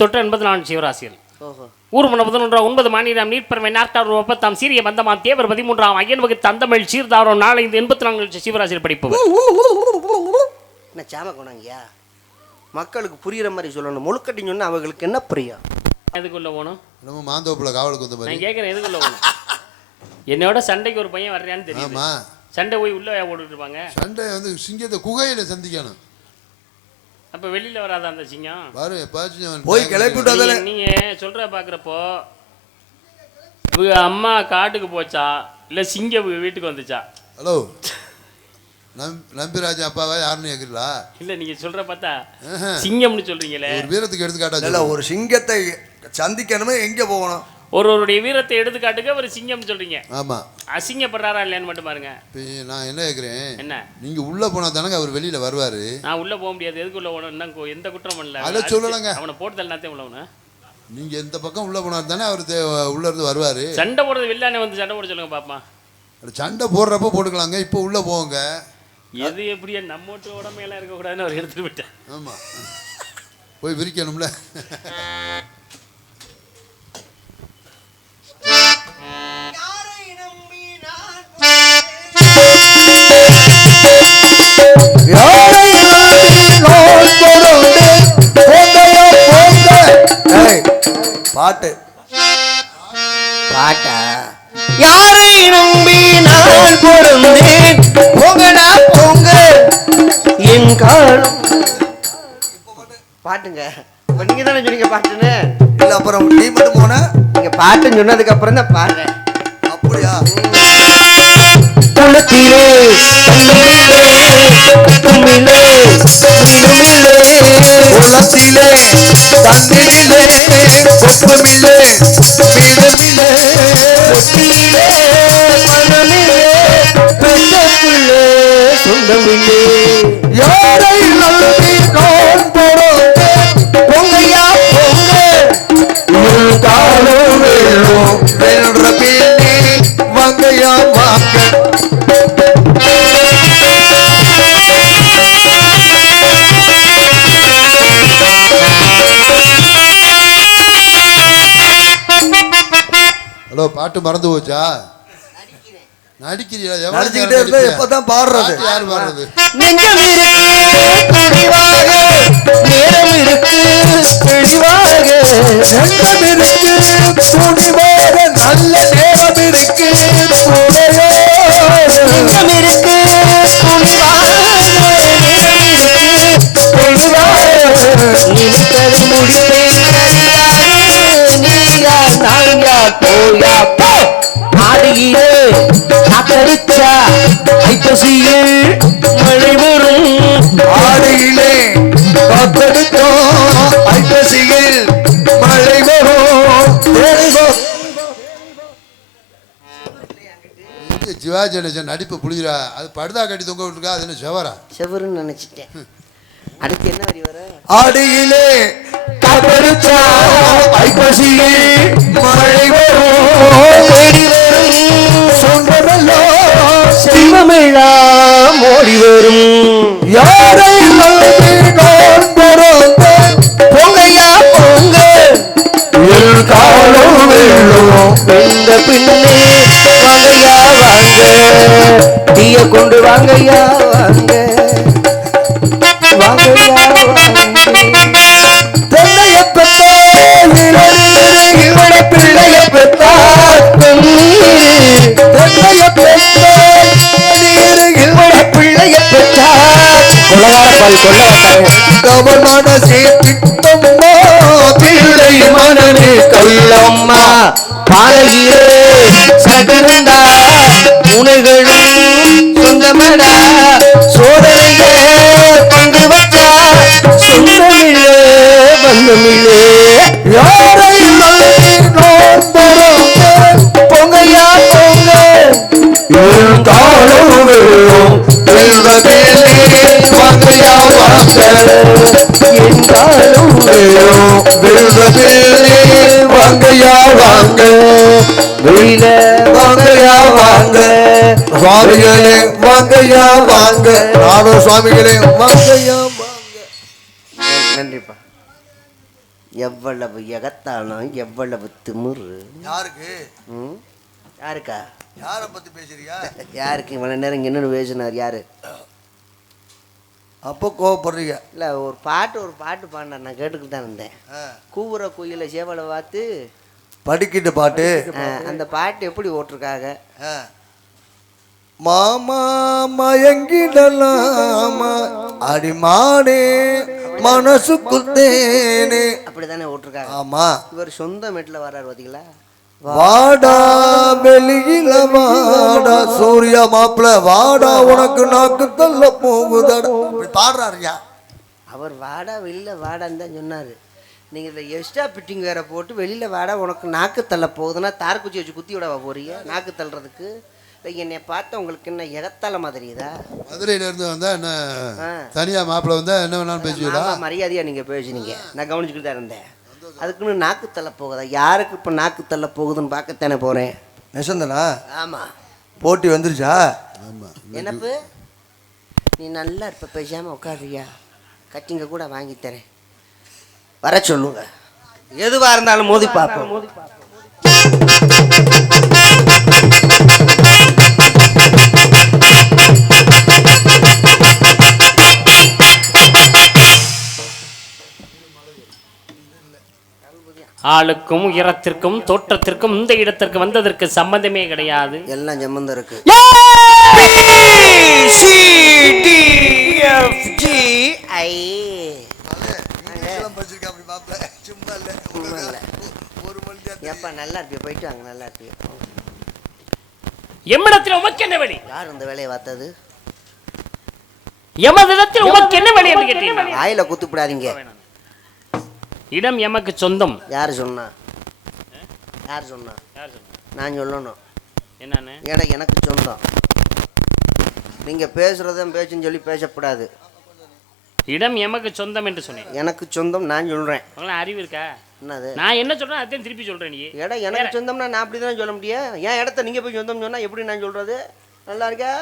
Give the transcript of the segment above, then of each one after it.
தொற்று 84 சிவராசிகள். ஊர்மன 11 9 மாநிலம் நீர்ப்பறவை 40 சீரிய பந்தமாம் தேவர் 13 ஐயன் வகுத்து தந்தமிழ் சீர்தாரம் 4 84 சிவராசியில் படிப்பவர். என்ன சாம கொண்டாங்கயா மக்களுக்கு புரியுற மாதிரி சொல்லணும். முழுக்கட்டி சொன்னா அவங்களுக்கு என்ன புரியும்? எதுக்குள்ள போகணும்? நம்ம மாந்தோப்புல காவலுக்கு வந்த மாதிரி நான் கேட்குறேன், எதுக்குள்ள போகணும்? என்னோட சண்டைக்கு ஒரு பையன் வர்றான்னு தெரியும். சண்டை போய் உள்ள போட்டுட்டு இருப்பாங்க. சண்டை வந்து சிங்கத்தை குகையில சந்திக்கணும். அப்ப வெளியில வராத அந்த சிங்கம் பாரு போய் கிளப்பி விட்டாதல. நீங்க சொல்ற பாக்குறப்போ அம்மா காட்டுக்கு போச்சா இல்ல சிங்கம் வீட்டுக்கு வந்துச்சா? ஹலோ நம்பிராஜா அப்பாவா யாருன்னு கேக்குறீங்களா? இல்ல நீங்க சொல்ற பார்த்தா சிங்கம்னு சொல்றீங்களே. ஒரு வீரத்துக்கு எடுத்துக்காட்டா இல்ல, ஒரு சிங்கத்தை சந்திக்கணுமே எங்க போகணும்? ஒருவருடைய வீரத்தை எடுத்துக்காட்டுக்க ஒரு சிங்கம் சொல்றீங்க. ஆமா, அசிங்கப்படுறாரா இல்லையான்னு மட்டும் பாருங்க. நான் என்ன கேக்குறேன், என்ன நீங்க உள்ள போனா தானங்க அவர் வெளியில வருவாரு. நான் உள்ள போக முடியாது. எதுக்கு உள்ள போகணும்? எந்த குற்றம் பண்ணல. அத சொல்லலங்க. அவனை போட்டு எல்லாத்தையும் உள்ளவன நீங்க எந்த பக்கம் உள்ள போனா தானே அவர் உள்ள இருந்து வருவாரு. சண்டை போடுறது வெளியானே வந்து சண்டை போட சொல்லுங்க பாப்பா. சண்டை போடுறப்ப போட்டுக்கலாங்க, இப்போ உள்ள போங்க. எது எப்படியா நம்ம உடமையெல்லாம் இருக்கக்கூடாதுன்னு அவர் எடுத்துட்டு விட்டேன். ஆமா, போய் விரிக்கணும்ல. பாட்டு பாட்டா யாரை நம்பி நான் பொருந்தேன் போங்கடா போங்க என் காலம். பாட்டுங்க நீங்க தானே சொன்னீங்க பாட்டுன்னு. இல்ல அப்புறம் நீ மட்டும் போன நீங்க பாட்டுன்னு சொன்னதுக்கு அப்புறம் தான் பாடுறேன். அப்படியா? குளத்திலே குளத்திலே தண்ணீரிலே கொப்பமில்லே மீதமில்லே கொட்டியிலே மனமில்லே பெண்ணக்குள்ளே சொந்தமில்லே யாரை நம்பி நான் பொறுத்தேன் பொங்கையா பொங்க காலம் வேணும் வேணுன்ற பின்னே வாங்கையா வாங்க. ஹலோ, பாட்டு மறந்து போச்சா? நடிக்கிறீங்களா? நடிச்சுக்கிட்டே இருந்தா எப்பதான் பாடுறது? யாரு பாடுறது? நெஞ்சம் இருக்கு துணிவாக, நேரம் இருக்கு தெளிவாக, நெஞ்சம் இருக்கு துணிவாக, நல்ல நேரம் இருக்கு துணையோ. நெஞ்சம் இருக்கு துணிவாக, நேரம் இருக்கு தெளிவாக, நினைத்தது முடிப்பேன் நீயா நாயா போயா போ. ஆடுகிறே காத்தடிச்சா ஐப்பசியில் மழை வரும். ஆடுகிலே காத்தடித்தோம் ஐப்பசியில் மழை வரும். சிவாஜி கணேசன் நடிப்பு புளிகிறா, அது படுதா கட்டி தொங்க விட்டுருக்கா, அது என்ன செவரா? செவருன்னு நினைச்சிட்டேன். அடுத்து என்ன வரி வர? ஆடுகிலே காத்தடிச்சா ஐப்பசியில் மழை வரும். சிவமெல்லாம் ஓடி வரும். யாரை நம்பி நான் பொறுத்தேன் பொங்கையா பொங்க என் காலம் வேணும் இந்த பின்னே வாங்கையா வாங்க தீய கொண்டு வாங்கையா வாங்க வாங்கையா வாங்க. தென்னைய பெற்றால் இவட பிள்ளைய பெற்றால் தென்னைய பெற்றால் இவட பிள்ளைய பெற்றால் கொலகாரப்பால் கொல்ல வந்தாங்க. கவர்மான சேர்த்திட்டம்மா பிள்ளை மனநே கொல்லம்மா பாலகியே சகருந்தா உனைகளும் சொந்தமடா சோதனையே பங்கு வச்சா சொந்தமில்லே பந்தமில்லே. யாரை நம்பி நான் பொறுத்தேன் பொங்கையா பொங்க என் காலம் வேணும் வாங்கையா வாங்க என் காலம் வேணும் வாங்கையா வாங்க வெளியில வாங்கையா வாங்க சுவாமிகளே வாங்கையா வாங்க நானும் சுவாமிகளே வாங்கையா வாங்க. நன்றிப்பா. எவ்வளவு எகத்தானம், எவ்வளவு திமிரு. யாருக்கு ம் யாருக்கா? யாரை பத்தி பேசுறியா? யாருக்கு இவ்வளோ நேரம் இங்கே என்னென்னு பேசினார் யாரு? அப்போ கோவப்படுறீங்க? இல்லை, ஒரு பாட்டு பாடினார், நான் கேட்டுக்கிட்டு தான் இருந்தேன். கூவுற குயில சேவலை பார்த்து படிக்கிட்டு பாட்டு. அந்த பாட்டு எப்படி ஓட்டிருக்காங்க? மாமா மயங்கிடலாமா அடிமானே மனசுக்குள் தேனே, அப்படிதானே ஓட்டிருக்காங்க. ஆமா. இவர் சொந்த மெட்டில் வர்றாரு பார்த்தீங்களா? வாடா வெளியில வாடா சூர்யா மாப்பிள்ள வாடா உனக்கு நாக்கு தள்ள போகுதடா பாடுறாருயா. அவர் வாடா வெளியில் வாடான்னு தான் சொன்னார். நீங்கள் இந்த எக்ஸ்ட்ரா ஃபிட்டிங் வேற போட்டு வெளியில் வாடா உனக்கு நாக்கு தள்ள போகுதுன்னா தார்குச்சி வச்சு குத்தி விடவா போறீங்க நாக்கு தள்ளுறதுக்கு? இல்லை என்னை பார்த்தா உங்களுக்கு என்ன எகத்தால மாதிரிதா? மதுரையில இருந்து வந்தா என்ன தனியா மாப்பிள்ள வந்தா என்ன வேணாலும் பேசுவீங்களா? மரியாதையாக நீங்கள் பேசுனீங்க, நான் கவனிச்சுக்கிட்டு தான் இருந்தேன். அதுக்குன்னு நாக்கு தள்ள போகுதா? யாருக்கு இப்போ நாக்கு தள்ள போகுதுன்னு பார்க்கத்தானே போகிறேன். நெசந்தனா? ஆமாம். போட்டி வந்துருச்சா? ஆமாம். என்னப்பு நீ நல்லா இருப்ப, பேசாமல் உட்காடுறியா? கட்டிங்க கூட வாங்கி தரேன், வர சொல்லுங்க. எதுவாக இருந்தாலும் மோதி பார்ப்போம். ஆளுக்கும் உயரத்திற்கும் தோற்றத்திற்கும் இந்த இடத்திற்கு வந்ததற்கு சம்பந்தமே கிடையாது. எல்லாம் சம்பந்தம் இருக்கு. எப்பா நல்லா இருப்பிய, போயிட்டு வாங்க. நல்லா இருப்பிய. எம்மிடத்தில் உமக்கு என்ன வழி? யார் இந்த வேலையை பார்த்தது? எமதிடத்தில் உமக்கு என்ன வழி என்று கேட்டீங்க. ஆயில குத்துப்படாதீங்க. இடம் எமக்கு சொந்தம். யார் சொன்னா? யார் சொன்னா? நான் சொல்லணும். என்னன்னு? இடம் எனக்கு சொந்தம். நீங்க பேசுறதும் பேச்சுன்னு சொல்லி பேசக்கூடாது. இடம் எமக்கு சொந்தம் என்று சொன்னேன். எனக்கு சொந்தம் நான் சொல்றேன். அறிவு இருக்கா? என்னது? நான் என்ன சொல்றேன் அதையும் திருப்பி சொல்றேன். நீ இடம் எனக்கு சொந்தம்னா நான் அப்படி தான் சொல்ல முடியும். என் இடத்த நீங்க போய் சொந்தம் சொன்னா எப்படி நான் சொல்றது? நல்லா இருக்கா?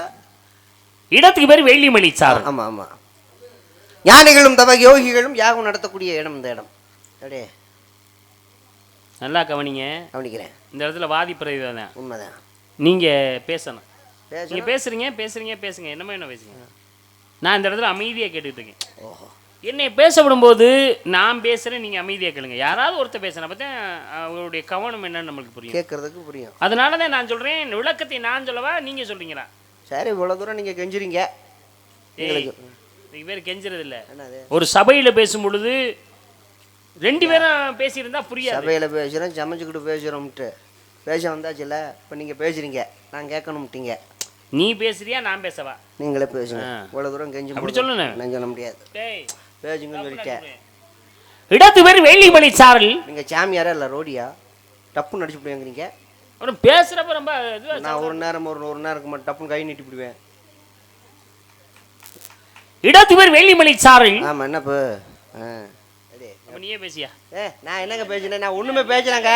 இடத்துக்கு பேர் வெள்ளிமலை சார். ஆமா ஆமா. ஞானிகளும் தவ யோகிகளும் யாகம் நடத்தக்கூடிய இடம் இந்த இடம். அப்படியே நல்லா கவனிங்க. கவனிக்கிறேன். இந்த இடத்துல வாதி பிரதிவாதம் தான். உண்மைதான். நீங்க பேசணும். நீங்க பேசுங்க. என்னமோ என்ன பேசுங்க. நான் இந்த இடத்துல அமைதியாக கேட்டுட்டு இருக்கேன். ஓஹோ. என்னை பேச விடும்போது நான் பேசுகிறேன், நீங்கள் அமைதியாக கேளுங்க. யாராவது ஒருத்தர் பேசுகிறேன் பார்த்தா அவருடைய கவனம் என்னன்னு நம்மளுக்கு புரியும், கேட்கறதுக்கு புரியும். அதனால தான் நான் சொல்கிறேன், விளக்கத்தை நான் சொல்லவா நீங்கள் சொல்கிறீங்களா? சரி, இவ்வளோ தூரம் நீங்கள் கெஞ்சுறீங்க. இதுக்கு பேர் கெஞ்சுறது இல்லை. ஒரு சபையில் பேசும் பொழுது ரெண்டு பேரும் பேசியிருந்தா புரியாது. சபையில் பேசுகிறோம், சமைச்சுக்கிட்டு பேசுகிறோம்ட்டு பேச வந்தாச்சுல்ல. இப்போ நீங்கள் பேசுகிறீங்க, நான் கேட்கணும்ட்டீங்க. நீ பேசுறியா நான் பேசவா? நீங்களே பேசுங்க. இவ்வளவு தூரம் கெஞ்சி அப்படி சொல்லு. நான் சொல்ல முடியாது. பேசுங்கன்னு சொல்லிட்டேன். இடத்து பேர் வெள்ளிமலை சாரல். நீங்க சாமியாரா இல்லை ரோடியா? டப்புன்னு அடிச்சு விடுவீங்க. அப்புறம் பேசுறப்ப ரொம்ப நான் ஒரு நேரம் மட்டும் டப்புன்னு கை நீட்டி விடுவேன். இடத்து பேர் வெள்ளிமலை சாரல். ஆமா. என்னப்பு நீயே பேசியா? நான் என்னங்க பேசினேன்? நான் ஒண்ணுமே பேசலங்க.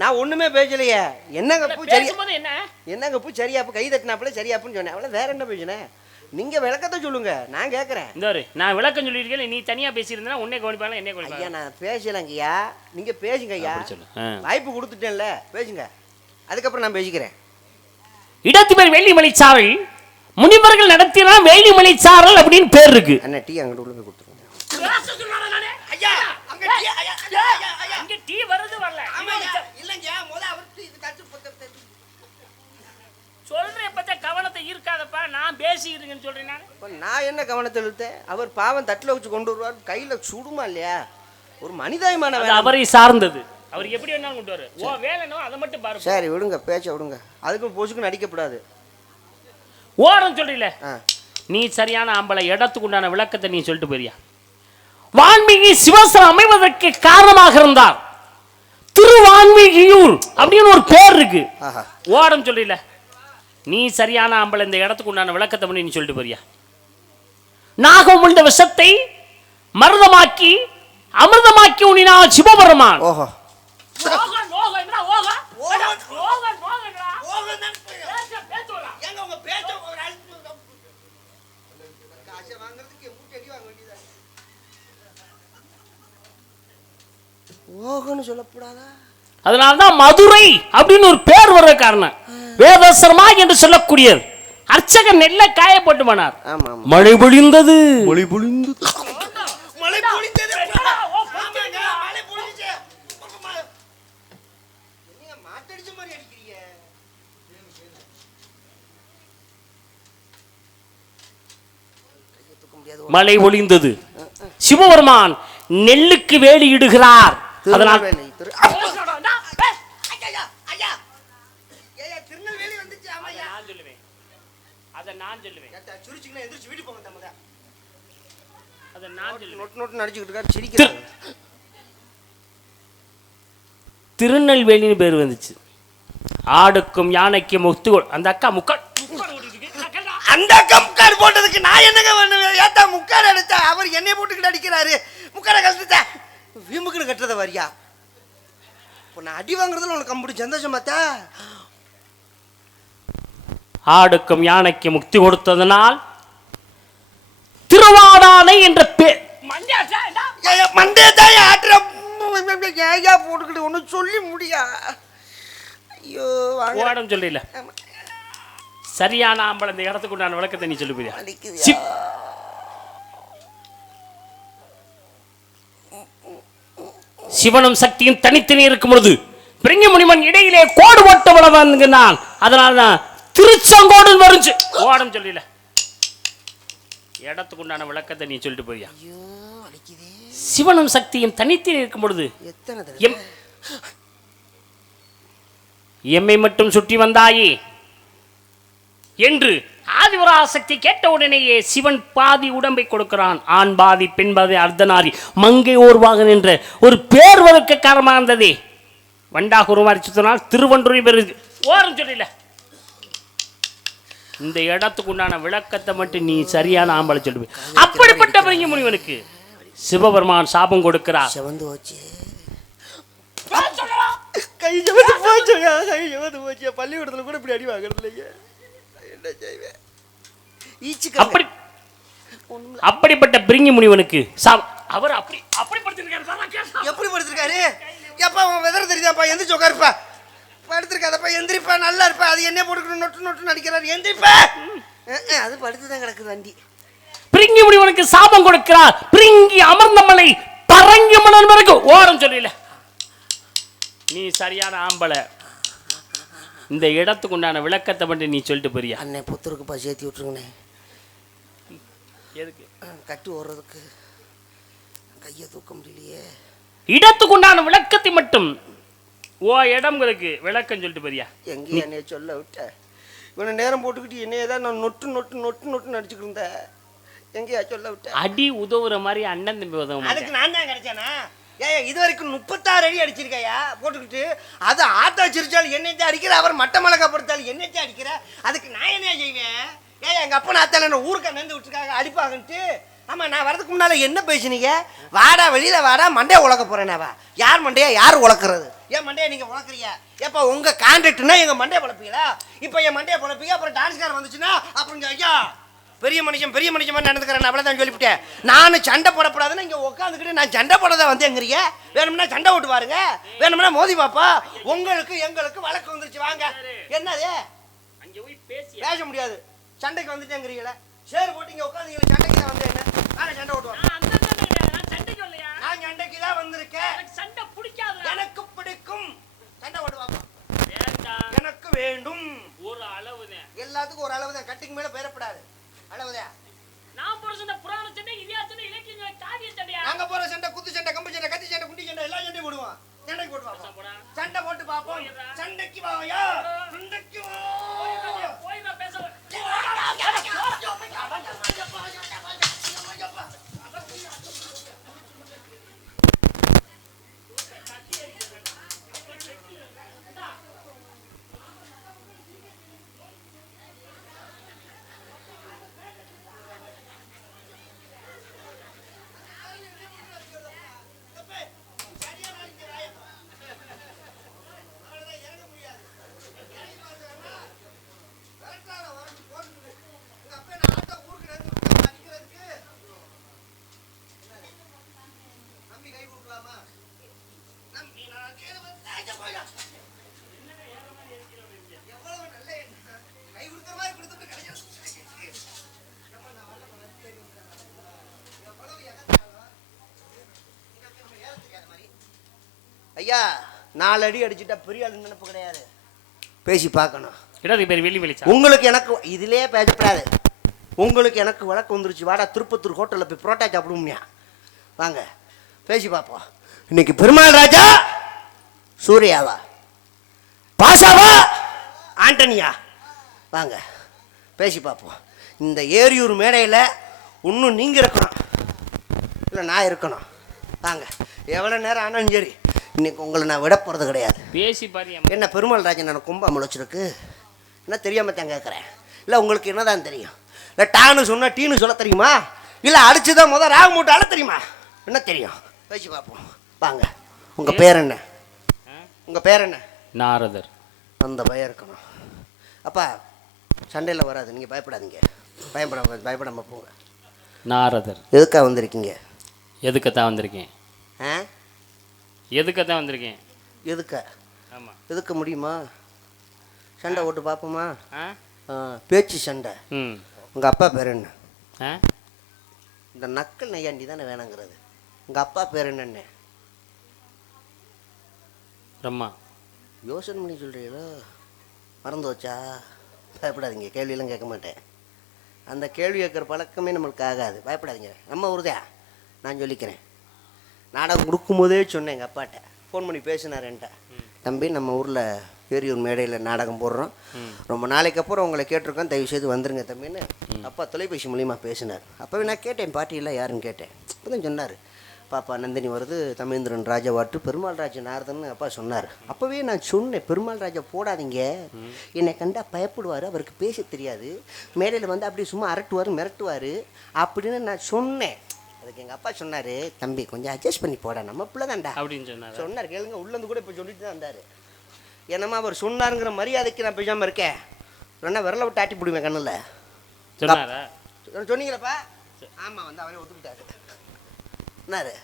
நான் ஒண்ணுமே பேசலையே. என்னங்க பூ சரியா? என்னங்க பூ சரியாப்பு கை தட்டினாப்புல சரியாப்புன்னு சொன்னேன். அவ்வளோ வேற என்ன பேசினேன்? நீங்க விளக்கத்தை சொல்லுங்க, நான் கேட்கறேன். இந்த நான் விளக்கம் சொல்லியிருக்கேன். நீ தனியா பேசியிருந்தா உன்னே கவனிப்பாங்க, என்ன கவனிப்பாங்க? ஐயா நான் பேசலங்கய்யா, நீங்க பேசுங்க ஐயா. வாய்ப்பு கொடுத்துட்டேன்ல, பேசுங்க. அதுக்கப்புறம் நான் பேசிக்கிறேன். இடத்து பேர் வெள்ளிமலை சாரல். முனிவர்கள் நடத்தினா வெள்ளிமலை சாரல் அப்படின்னு பேர் இருக்கு. அண்ணா டீ அங்கிட்டு உள்ள போய் கொடுத்துருங்க. கவனத்தை ஈர்க்காதப்பா, நான் பேசிக்கிறேன்னு சொல்றேன். நான் என்ன கவனத்தை இழுத்தேன்? அவர் பாவம் தட்டில் வச்சு கொண்டு வருவார், கையில சுடுமா இல்லையா? ஒரு மனிதாயமான அவரை சார்ந்தது. அவர் எப்படி வேணாலும் கொண்டு வர வேலைனோ அதை மட்டும் பாரு. சரி விடுங்க, பேச்ச விடுங்க. அதுக்கும் பொசுக்கு நடிக்கப்படாது. ஓரம் சொல்றீல, நீ சரியான ஆம்பளை. இடத்துக்கு உண்டான விளக்கத்தை நீ சொல்லிட்டு போறியா? வான்மீகி சிவசனம் அமைவதற்கு காரணமாக இருந்தார். திருவான்மீகியூர் அப்படின்னு ஒரு பேர் இருக்கு. ஓடம் சொல்றீல, நீ சரியான ஆம்பளை. இந்த இடத்துக்கு உண்டான விளக்கத்தை பண்ணி நீ சொல்லிட்டு போறியா? நாகம் உண்ட விஷத்தை மருதமாக்கி அமிர்தமாக்கி உண்ணினா சிவபெருமான். ஓஹோ. ஓகோன்னு சொல்லக்கூடாதா? அதனால்தான் மதுரை அப்படின்னு ஒரு பேர் வர்ற காரணம். வேதசர்மா என்று சொல்லக்கூடியது. அர்ச்சகர் நெல்லை காய போட்டு போனார். மழை பொழிந்தது. மழை பொழிந்தது. மழை ஒளிந்தது. சிவபெருமான் நெல்லுக்கு வேலி இடுகிறார். அதனால் திருநெல்வேலின்னு பேர் வந்துச்சு. ஆடுக்கும் யானைக்கும் முத்து. அந்த அக்கா முக்கால் அந்த அக்கா முக்காடு போட்டதுக்கு நான் என்னங்க பண்ணுவேன்? ஏத்தா முக்காடு அடிச்சா அவர் என்னைய போட்டுக்கிட்டு அடிக்கிறாரு. முக்காடை கழுத்துட்டா வீம்புக்குன்னு கட்டுறத வரியா? இப்போ நான் அடி வாங்குறதுல உனக்கு கம்படி சந்தோஷம் பார்த்தா? ஆடுக்கும் யானைக்கு முக்தி கொடுத்ததனால் திருவாடானை என்ற பேர். மண்டே தான் ஆட்டுற ஏயா போட்டுக்கிட்டு ஒன்று சொல்லி முடியா? ஐயோ ஓடம் சொல்லில. சரியான ஆம்பளை இந்த இடத்துக்கு உண்டான விளக்கத்தை நீ சொல்லி போறியா? சிவனும் சக்தியும் தனித்தனி இருக்கும் பொழுது பிரிங்க முனிவன் இடையிலே கோடு போட்டு வளர்ந்தான். அதனால்தான் திருச்செங்கோடு வருச்சு. ஓடம் சொல்லல. இடத்துக்கு உண்டான விளக்கத்தை நீ சொல்லிட்டு போறியா? சிவனும் சக்தியும் தனித்தனி இருக்கும் பொழுது எம்மை மட்டும் சுற்றி வந்தாயே என்று ஆதிபராசக்தி கேட்ட உடனேயே சிவன் பாதி உடம்பை கொடுக்கிறான். ஆண் பாதி பெண் பாதி அர்த்தநாரி மங்கை ஓர்வாகன் என்ற ஒரு பேர் வழக்க காரணமாக இருந்ததே. வண்டாக உருமாறி சுத்தினால் திருவன்றுரை பெருது. ஓரம் சொல்லல. இந்த இடத்துக்கு உண்டான விளக்கத்தை மட்டும் நீ சரியான ஆம்பளை சொல்லுவே. அப்படிப்பட்ட பிரிங்க முனிவனுக்கு சிவபெருமான் சாபம் கொடுக்கிறார். கை ஜமத்து போச்சுங்க. கை ஜமத்து போச்சு. பள்ளிக்கூடத்துல கூட இப்படி அடி வாங்குறது இல்லைங்க. என்ன செய்வேன்? அப்படிப்பட்ட பிரிங்கி முனிவனுக்கு அவர் அப்படி அப்படி படுத்திருக்காரு. எப்படி படுத்திருக்காரு? எப்பா அவன் வெதற தெரியுதாப்பா? எந்திரிச்சு உட்காருப்பா. படுத்திருக்காதப்பா, எந்திரிப்பா, நல்லா இருப்பா. அது என்ன போட்டுக்கணும் நொட்டு நொட்டு நடிக்கிறாரு. எந்திரிப்பா. அது படுத்துதான் கிடக்குது வண்டி. பிரிங்கி முனிவனுக்கு சாபம் கொடுக்கிறார். பிரிங்கி அமர்ந்த மலை பரங்கி மணல் வரைக்கு ஓரம் சொல்லல. நீ சரியான ஆம்பளை. இந்த இடத்துக்கு உண்டான விளக்கத்தை மட்டும் நீ சொல்லிட்டு போறியா? அண்ணே புத்தருக்குப்பா சேர்த்தி விட்டுருங்கண்ணே. எதுக்கு? கட்டு ஓடுறதுக்கு கையை தூக்க முடியலையே. இடத்துக்கு உண்டான விளக்கத்தை மட்டும் ஓ இடங்களுக்கு விளக்கம் சொல்லிட்டு போறியா? எங்கேயும் என்னைய சொல்ல விட்ட? இவனை நேரம் போட்டுக்கிட்டு என்னைய தான் நான் நொட்டு நொட்டு நொட்டு நொட்டு நடிச்சுக்கிட்டு இருந்தேன். எங்கேயா சொல்ல விட்ட? அடி உதவுற மாதிரி அண்ணன் தம்பி உதவும். அதுக்கு நான் தான் கிடைச்சானா? ஏன் இது வரைக்கும் 36 அடி அடிச்சிருக்கையா போட்டுக்கிட்டு? அது ஆத்தா சிரிச்சாலும் என்னைத்தான் அடிக்கிற, அவர் மட்ட மிளகா படுத்தாலும் என்னைத்தான் அடிக்கிற. அதுக்கு நான் என்ன செய்வேன்? ஏன் எங்கள் அப்பா நாத்தால என்ன ஊருக்கா நேர்ந்து விட்டுருக்காங்க அடிப்பாங்கன்ட்டு? ஆமாம், நான் வரதுக்கு முன்னால் என்ன பேசுனீங்க? வாடா வெளியில் வாடா, மண்டையை உழக்க போகிறேனாவா? யார் மண்டையா யார் உழக்கிறது? ஏன் மண்டையை நீங்கள் உழக்கிறீங்க? எப்போ உங்கள் கான்ட்ராக்ட்னா எங்கள் மண்டையை பழப்பீங்களா? இப்போ என் மண்டையை பழப்பீங்க. அப்புறம் டான்ஸ்கார் வந்துச்சுன்னா அப்புறம் ஐயா பெரிய மனுஷன் மாதிரி நடந்துக்கிறேன் அவ்வளோதான் சொல்லிவிட்டேன். நானும் சண்டை போடப்படாதுன்னு இங்கே உட்காந்துக்கிட்டு நான் சண்டை போடதான் வந்தேங்கிறீங்க. வேணும்னா சண்டை ஓட்டு பாருங்க, வேணும்னா மோதி பாப்பா. உங்களுக்கு எங்களுக்கு வழக்கு வந்துருச்சு. வாங்க. என்னது பேச முடியாது, சண்டைக்கு வந்துட்டேங்கிறீங்களே. சரி போட்டு இங்கே உட்காந்து சண்டைக்கு தான் வந்தேன். நான் சண்டை ஓட்டுவேன். நான் சண்டைக்கு தான் வந்திருக்கேன். எனக்கு பிடிக்கும். சண்டை ஓட்டு பாப்பா. எனக்கு வேண்டும். ஒரு அளவு தான், எல்லாத்துக்கும் ஒரு அளவு தான். கட்டிக்கு மேலே பேரப்படாது. அளவுதான். நான் போற சண்டை புராண சண்டை, இதிகாச சண்டை, இலக்கிய காவிய சண்டையா? நாங்க போற சண்டை குத்து சண்டை, கம்பு சண்டை, கத்தி சண்டை, குண்டி சண்டை, எல்லா சண்டையும் போடுவோம். சண்டைக்கு போட்டு பாப்போம். சண்டை போட்டு பாப்போம். சண்டைக்கு வாயா, சண்டைக்கு வா. போய் நான் பேச. ஐயா 4 அடி அடிச்சுட்டா பெரிய ஆளு நினைப்பு கிடையாது, பேசி பார்க்கணும். இடத்துக்கு பேர் வெள்ளி மலிச்சா. உங்களுக்கு எனக்கு இதுலயே பேசப்படாது. உங்களுக்கு எனக்கு வழக்கு வந்துருச்சு, வாடா திருப்பத்தூர் ஹோட்டலில் போய் புரோட்டா சாப்பிடுவோம்யா, வாங்க பேசி பார்ப்போம். இன்னைக்கு பெருமாள் ராஜா சூர்யாவா, பாசாவா, ஆண்டனியா, வாங்க பேசி பார்ப்போம். இந்த ஏரியூர் மேடையில் இன்னும் நீங்கள் இருக்கணும், இல்லை நான் இருக்கணும். வாங்க எவ்வளோ நேரம் ஆனாலும் சரி, இன்னைக்கு உங்களை நான் விட போகிறது கிடையாது. பேசி பாரு. என்ன பெருமாள் ராஜன் எனக்கு கும்பா முளைச்சிருக்கு, என்ன தெரியாமல் தான் கேட்குறேன். இல்லை உங்களுக்கு என்ன தான் தெரியும்? இல்லை டான்னு சொன்னால் டீன்னு சொல்ல தெரியுமா? இல்லை அடிச்சுதான் முதல் ராக மூட்டை அழ தெரியுமா? என்ன தெரியும்? பேசி பார்ப்போம் வாங்க. உங்கள் பேர் என்ன? உங்கள் பேர் என்ன? நாரதர். அந்த பயம் இருக்கணும். அப்பா சண்டையில் வராது, நீங்கள் பயப்படாதீங்க, பயப்படாமல் போங்க. நாரதர். எதுக்காக வந்திருக்கீங்க? எதுக்கத்தான் வந்திருக்கேன். ஆ எதுக்கத்தான் வந்திருக்கேன். எதுக்கா? ஆமாம். எதுக்க முடியுமா? சண்டை ஓட்டு பார்ப்போமா? ஆ பேச்சு சண்டை. ம். உங்கள் அப்பா பேர் என்ன? ஆ இந்த நக்கல் நையாண்டி தானே வேணாங்கிறது. உங்கள் அப்பா பேர் என்னென்ன? பிரம்மா. யோசனை பண்ணி சொல்கிறீங்களோ? மறந்து வச்சா? பயப்படாதீங்க, கேள்வியெல்லாம் கேட்க மாட்டேன். அந்த கேள்வி கேட்குற பழக்கமே நம்மளுக்கு ஆகாது, பயப்படாதீங்க. நம்ம ஊருதா, நான் சொல்லிக்கிறேன். நாடகம் கொடுக்கும்போதே சொன்னேன் எங்கள் அப்பாட்ட, ஃபோன் பண்ணி பேசினார் என்கிட்ட, தம்பி நம்ம ஊரில் ஏரியூர் மேடையில் நாடகம் போடுறோம், ரொம்ப நாளைக்கு அப்புறம் உங்களை கேட்டிருக்கோம், தயவு செய்து வந்துருங்க தம்பின்னு அப்பா தொலைபேசி மூலிமா பேசினார். அப்போவே நான் கேட்டேன், பாட்டியில் யாருன்னு கேட்டேன். அப்போ தான் சொன்னார், பாப்பா நந்தினி வருது, தமிழேந்திரன் ராஜாவாட்டு பெருமாள் ராஜா நாரதன்னு அப்பா சொன்னார். அப்போவே நான் சொன்னேன், பெருமாள் ராஜா போடாதீங்க, என்னை கண்டா பயப்படுவார், அவருக்கு பேச தெரியாது, மேடையில் வந்து அப்படியே சும்மா அரட்டுவார் மிரட்டுவார் அப்படின்னு நான் சொன்னேன். அதுக்கு எங்கள் அப்பா சொன்னார், தம்பி கொஞ்சம் அட்ஜஸ்ட் பண்ணி போட, நம்ம பிள்ளை தான்டா அப்படின்னு சொன்னார். கேளுங்க, உள்ளேருந்து கூட இப்போ சொல்லிட்டு தான் வந்தார். என்னம்மா அவர் சொன்னாருங்கிற மரியாதைக்கு நான் பேசாமல் இருக்கேன், இல்லைன்னா விரலை விட்டு ஆட்டி பிடிவேன் கண்ணில். சொன்னீங்களப்பா? ஆமாம், வந்து அவரே ஒத்துக்கிட்டாரு. என்னாரு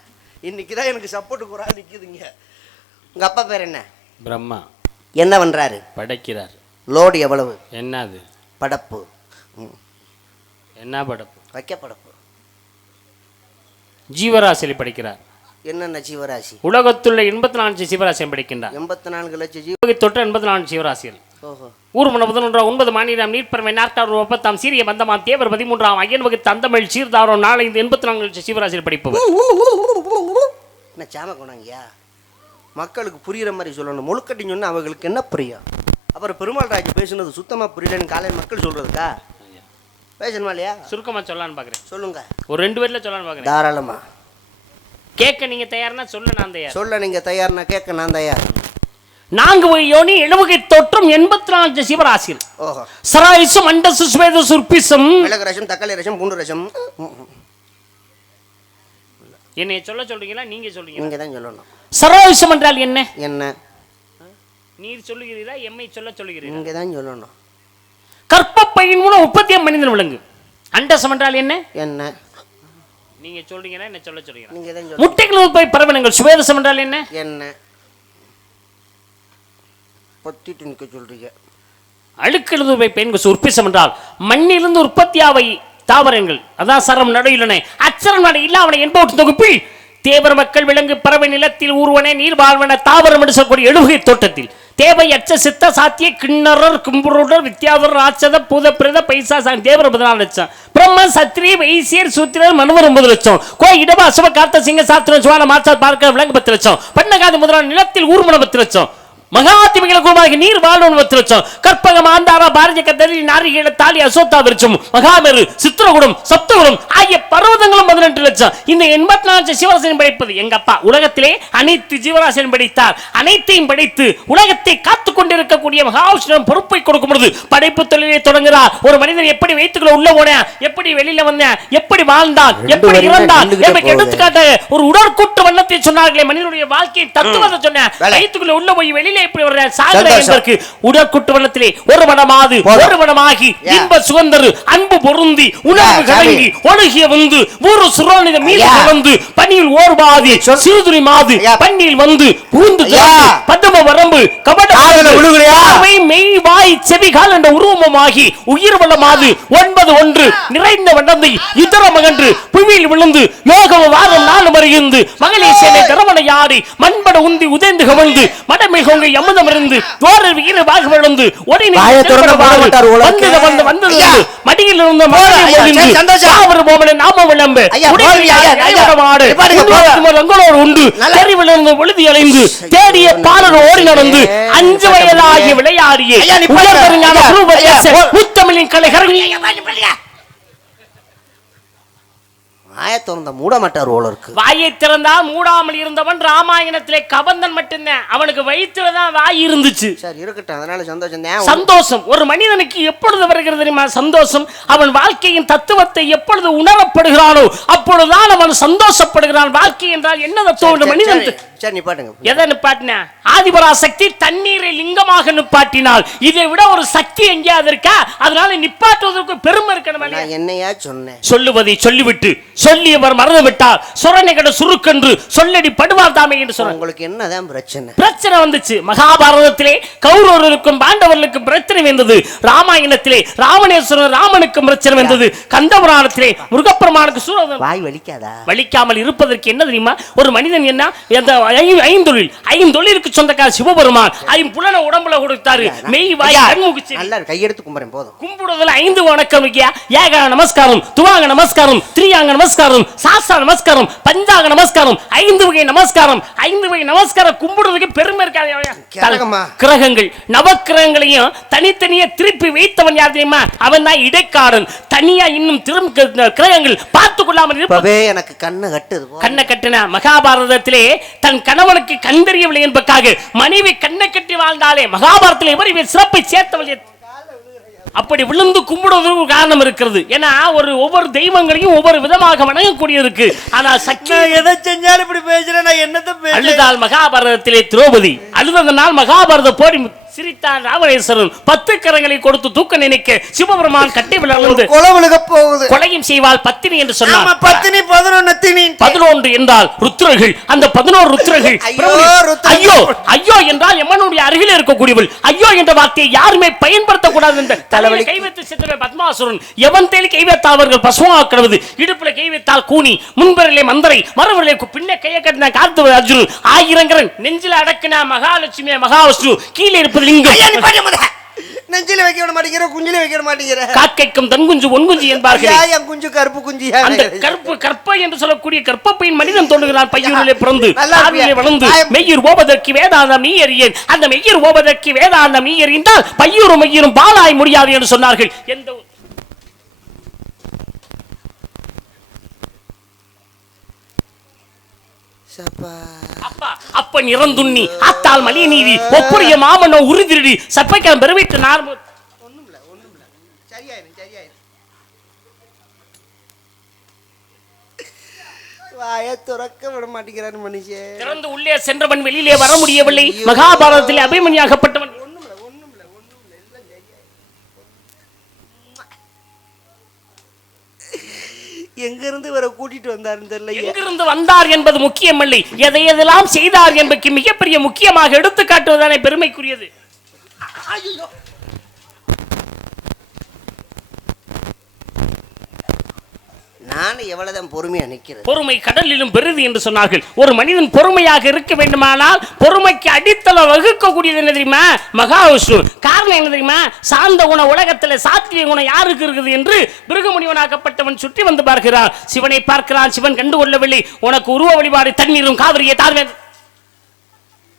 இன்னைக்கு தான் எனக்கு சப்போர்ட்டு குறா நிற்குதுங்க. உங்கள் அப்பா பேர் என்ன? பிரம்மா. என்ன பண்ணுறாரு? படைக்கிறார். லோடு எவ்வளவு? என்னது? படப்பு. என்ன படப்பு? வைக்க படப்பு. ஜீவராசியை படிக்கிறார். என்னென்ன ஜீவராசி? உலகத்துள்ள 84 ஜீவராசியை படிக்கின்றார். 84 லட்சம் தொட்டு 84 ஜீவராசிகள். ஓஹோ. ஊர்மன 11 9 மாநிலம் நீர்ப்பறவை 40 சீரிய பந்தமாம் தேவர் 13 ஐயன் வகுத்து தந்தமிழ் சீர்தாரம் 4 84 லட்சம் ஜீவராசியில் படிப்பவர். என்ன சாம கொண்டாங்கயா? மக்களுக்கு புரிகிற மாதிரி சொல்லணும். முழுக்கட்டி சொன்னால் அவங்களுக்கு என்ன புரியும்? அப்புறம் பெருமாள் ராஜ் பேசுனது சுத்தமாக புரியலன்னு காலையில் மக்கள் சொல்கிறதுக்கா? பேசணுமா இல்லையா? சுருக்கமாக சொல்லலான்னு பார்க்குறேன். சொல்லுங்க. ஒரு 2 பேரில் சொல்லலான்னு பார்க்குறேன். தாராளமாக. கேட்க நீங்கள் தயார்னா சொல்ல நான் தயார். சொல்ல நீங்கள் தயார்னா கேட்க நான் தயார். 4 வகை யோனி 7 தோற்றம் 84 சிவராசிகள். ஓஹோ. சராயுசம் அண்டசு ஸ்வேத சுர்பிசம் மிளகு ரசம் தக்காளி ரசம் பூண்டு ரசம். என்னைய சொல்ல சொல்றீங்களா நீங்க சொல்றீங்க? நீங்க தான் சொல்லணும். சராயுசம் என்றால் என்ன? என்ன நீர் சொல்லுகிறீரா எம்மை சொல்ல சொல்லுகிறீரா? நீங்க தான் சொல்லணும். கற்பப்பையின் மூலம் உற்பத்தியா மனிதன் விளங்கு. அண்டசம் என்றால் என்ன? என்ன நீங்க சொல்றீங்களா என்ன சொல்ல சொல்றீங்களா? நீங்க தான் சொல்லணும். முட்டைகள் உற்பத்தி பரவனங்கள். சுவேதசம் என்றால் என்ன? என்ன பத்திட்டு நிக்க சொல்றீங்க. அழுக்கெழுது போய் பெண்கள். உற்பத்திசம் என்றால் மண்ணிலிருந்து உற்பத்தியாவை தாவரங்கள். அதான் சரம் நடையிலனை அச்சரம் நடை இல்ல அவனை என்பவற்றின் தொகுப்பில் தேவர் மக்கள் விலங்கு பறவை நிலத்தில் ஊர்வன நீர் வாழ்வன தாவரம் என்று சொல்லக்கூடிய 7 தோட்டத்தில் தேவை அச்ச சித்த சாத்திய கிண்ணறர் கும்புருடர் வித்யாதர் ராட்சத பூத பிரத பைசா தேவர் 14 லட்சம். பிரம்ம சத்திரிய வைசியர் சூத்திரர் மனுவர் 9 லட்சம். கோய் இடப அசுவ கார்த்த சிங்க சாத்திரம் சுவால மாற்ற பார்க்க விலங்கு 10 லட்சம். பண்ணகாதி முதலான நிலத்தில் ஊர்மன 10 லட்சம். மகாதிமிகளை குருமாக நீர் வாழ்வன் 10 லட்சம். கற்பக மாந்தாரா பாரதிய கத்தரி நாரிகேள தாலி அசோத்தா விருட்சம் மகாமெரு சித்திரகுடம் சப்தகுடம் ஆகிய பர்வதங்களும் 18 லட்சம். இந்த 84 சிவராசியும் படைப்பது எங்க அப்பா. உலகத்திலே அனைத்து ஜீவராசியும் படைத்தார். அனைத்தையும் படைத்து உலகத்தை காத்துக் கொண்டிருக்கக்கூடிய மகாவிஷ்ணு பொறுப்பை கொடுக்கும் பொழுது படைப்பு தொழிலை தொடங்குகிறார். ஒரு மனிதன் எப்படி வயிற்றுக்குள்ள உள்ள போன, எப்படி வெளியில வந்த, எப்படி வாழ்ந்தான், எப்படி இறந்தான் என்பதை எடுத்துக்காட்ட ஒரு உடற்கூட்டு வண்ணத்தை சொன்னார்களே. மனிதனுடைய வாழ்க்கையின் தத்துவத்தை சொன்ன. வயிற்றுக்குள்ள உள்ள போய் வெளியில நிலையில இப்படி ஒரு சாகர என்பதற்கு உடற்குட்டுவனத்திலே ஒரு மனமாது ஒரு மனமாகி இன்ப சுகந்தரு அன்பு பொருந்தி உணர்வு கலங்கி ஒழுகிய வந்து ஊரு சுரோனித மீது கலந்து பனியில் ஓர்பாதி சிறுதுணி மாது பன்னியில் வந்து புகுந்து பதம வரம்பு கபட மெய் வாய் செவிகால் என்ற உருவமாகி உயிர் வளமாது 9 நிறைந்த வண்டந்தை இதர மகன்று புவியில் விழுந்து யோகவ வாரம் 4 மறைந்து மகளே சேனை தரவணையாடி மண்பட உந்தி உதைந்து கவழ்ந்து மடமில் கொங்கை அமுதமிருந்து தோரர் வீர பாக விழுந்து ஒரே வந்தது மடியில் இருந்த நாம விளம்பு உண்டு தெரிவிலிருந்து ஒழுதி அலைந்து தேடிய பாலர் ஓடி நடந்து 5 வயதாகி விளையாடிய முத்தமிழின் கலைகரங்கள் வாயை திறந்த மூட மாட்டார் ஓல இருக்கு. வாயை திறந்தா மூடாமல் இருந்தவன் ராமாயணத்திலே கபந்தன் மட்டும்தான். அவனுக்கு வயிற்றுலதான் வாய் இருந்துச்சு. சரி இருக்கட்டும், அதனால சந்தோஷம். சந்தோஷம் ஒரு மனிதனுக்கு எப்பொழுது வருகிறது தெரியுமா? சந்தோஷம் அவன் வாழ்க்கையின் தத்துவத்தை எப்பொழுது உணரப்படுகிறானோ அப்பொழுதுதான் அவன் சந்தோஷப்படுகிறான். வாழ்க்கை என்றால் என்ன தத்துவம் மனிதன்? சரி நிப்பாட்டுங்க. எதை நிப்பாட்டின? ஆதிபராசக்தி தண்ணீரை லிங்கமாக நிப்பாட்டினால் இதை விட ஒரு சக்தி எங்கேயாவது இருக்கா? அதனால நிப்பாட்டுவதற்கு பெருமை இருக்கணும். என்னையா சொன்னேன்? சொல்லுவதை சொல்லிவிட்டு சொல்லியவர் மறந்து விட்டார். சுரணைகட சுருக்கென்று சொல்லடி படுவார் தாமே என்று சொன்ன. உங்களுக்கு என்னதான் பிரச்சனை? பிரச்சனை வந்துச்சு. மகாபாரதத்திலே கௌரவர்களுக்கும் பாண்டவர்களுக்கும் பிரச்சனை வந்தது. ராமாயணத்திலே ராமணேஸ்வரர் ராமனுக்கும் பிரச்சனை வந்தது. கந்தபுராணத்திலே முருகப்பெருமானுக்கு சூரன் வாய் வலிக்காதா? வலிக்காமல் இருப்பதற்கு என்ன தெரியுமா? ஒரு மனிதன் என்ன ஐந்தொழிலுக்கு சொந்தக்கார சிவபெருமான் ஐம்புலன உடம்புல கொடுத்தாரு. மெய் வாய் கண்முகிச்சு கையெடுத்து கும்பிடுறேன் போதும். கும்பிடுவதில் 5 வணக்கம் ஏக நமஸ்காரம், துவாங்க நமஸ்காரம், திரியாங்க நமஸ்காரம், சாஸ்திர நமஸ்காரம், பஞ்சாங்க நமஸ்காரம், 5 வகை நமஸ்காரம். 5 வகை நமஸ்காரம் கும்பிடுவதற்கு பெருமை இருக்காது. கிரகங்கள் நவக்கிரகங்களையும் தனித்தனியே திருப்பி வைத்தவன் யார் தெரியுமா? அவன் தான் இடைக்காரன். தனியா இன்னும் கிரகங்கள் பார்த்துக் கொள்ளாமல் இருப்பவே எனக்கு கண்ணை கட்டுது. கண்ணை கட்டின மகாபாரதத்திலே தன் கணவனுக்கு கண் தெரியவில்லை என்பதற்காக மனைவி கண்ணை கட்டி வாழ்ந்தாலே மகாபாரதத்தில் இவர் சிறப்பை சேர்த்தவள். அப்படி விழுந்து கும்பிடுவதற்கு காரணம் இருக்கிறது. ஏன்னா ஒவ்வொரு தெய்வங்களையும் ஒவ்வொரு விதமாக வணங்கக்கூடிய இருக்கு. ஆனா சக்தி எதை செஞ்சாலும் இப்படி பேசுறேன். நான் என்னத்தை அழுதால் மகாபாரதத்திலே திரௌபதி அழுதனால் மகாபாரத போரி சிரித்தார் ராமணேஸ்வரன். 10 கரங்களை கொடுத்து தூக்க நினைக்க சிவபெருமான் கட்டி விளர்ந்து கொலையும் செய்வாள் பத்தினி என்று சொன்னார். 11 என்றால் ருத்ரர்கள். அந்த 11 ருத்ரர்கள் ஐயோ ஐயோ என்றால் எம்மனுடைய அருகில் இருக்கக்கூடியவள். ஐயோ என்ற வார்த்தையை யாருமே பயன்படுத்தக்கூடாது என்ற தலைவலி கை வைத்து சித்தமே பத்மாசுரன். எவன் தேலி கை வைத்தால் அவர்கள் பசுவாக்கிறது. இடுப்புல கை வைத்தால் கூனி, முன்பரிலே மந்தரை, மறுவரிலே பின்ன கையை கட்டின கார்த்து அர்ஜுன், ஆயிரங்கரன் நெஞ்சில அடக்கினா மகாலட்சுமி மகாவிஷ்ணு, கீழே இருப்பது நெஞ்சில வைக்க விட மாட்டேங்கிற, குஞ்சில வைக்க விட மாட்டேங்கிற. காக்கைக்கும் தன் குஞ்சு ஒன் குஞ்சு என்பார்கள். என் குஞ்சு கருப்பு குஞ்சு. அந்த கற்பை என்று சொல்லக்கூடிய கற்பப்பையின் மனிதன் தோன்றுகிறான். பையூரிலே பிறந்து வளர்ந்து மெய்யூர் ஓபதற்கு வேதாந்தம் நீ அறியேன். அந்த மெய்யூர் ஓபதற்கு வேதாந்தம் நீ அறிந்தால் பையூரும் மெய்யூரும் பாலாய் முடியாது என்று சொன்னார்கள். எந்த அப்பன் இறந்துண்ணி ஆத்தால் மலிய நீதி ஒப்புரிய மாமனோ உறுதிரடி சப்பைக்கான பெருவிட்டு நார்ம ஒண்ணுமில்ல சரியாயிரும். வாயை துறக்க விட மாட்டேங்கிறான் மனுஷன். திறந்து உள்ளே சென்றவன் வெளியிலே வர முடியவில்லை. மகாபாரதத்தில் அபிமன்யாகப்பட்டவன் எங்கிருந்து இவரை கூட்டிட்டு வந்தாருன்னு தெரியல. எங்கிருந்து வந்தார் என்பது முக்கியமில்லை, எதையெல்லாம் செய்தார் என்பதற்கு மிகப்பெரிய முக்கியமாக எடுத்து காட்டுவதானே பெருமைக்குரியது. நான் எவ்வளவுதான் பொறுமையா நிற்கிறேன். பொறுமை கடலிலும் பெரிது என்று சொன்னார்கள். ஒரு மனிதன் பொறுமையாக இருக்க வேண்டுமானால் பொறுமைக்கு அடித்தளம் வகுக்கக்கூடியது என்ன தெரியுமா? மகாவிஷ்ணு. காரணம் என்ன தெரியுமா? சார்ந்த குண உலகத்தில் சாத்திய குணம் யாருக்கு இருக்குது என்று மிருகமுனிவனாக்கப்பட்டவன் சுற்றி வந்து பார்க்கிறான். சிவனை பார்க்கிறான். சிவன் கண்டு கொள்ளவில்லை. உனக்கு உருவ வழிபாடு தண்ணீரும் காவிரியை தாழ்வே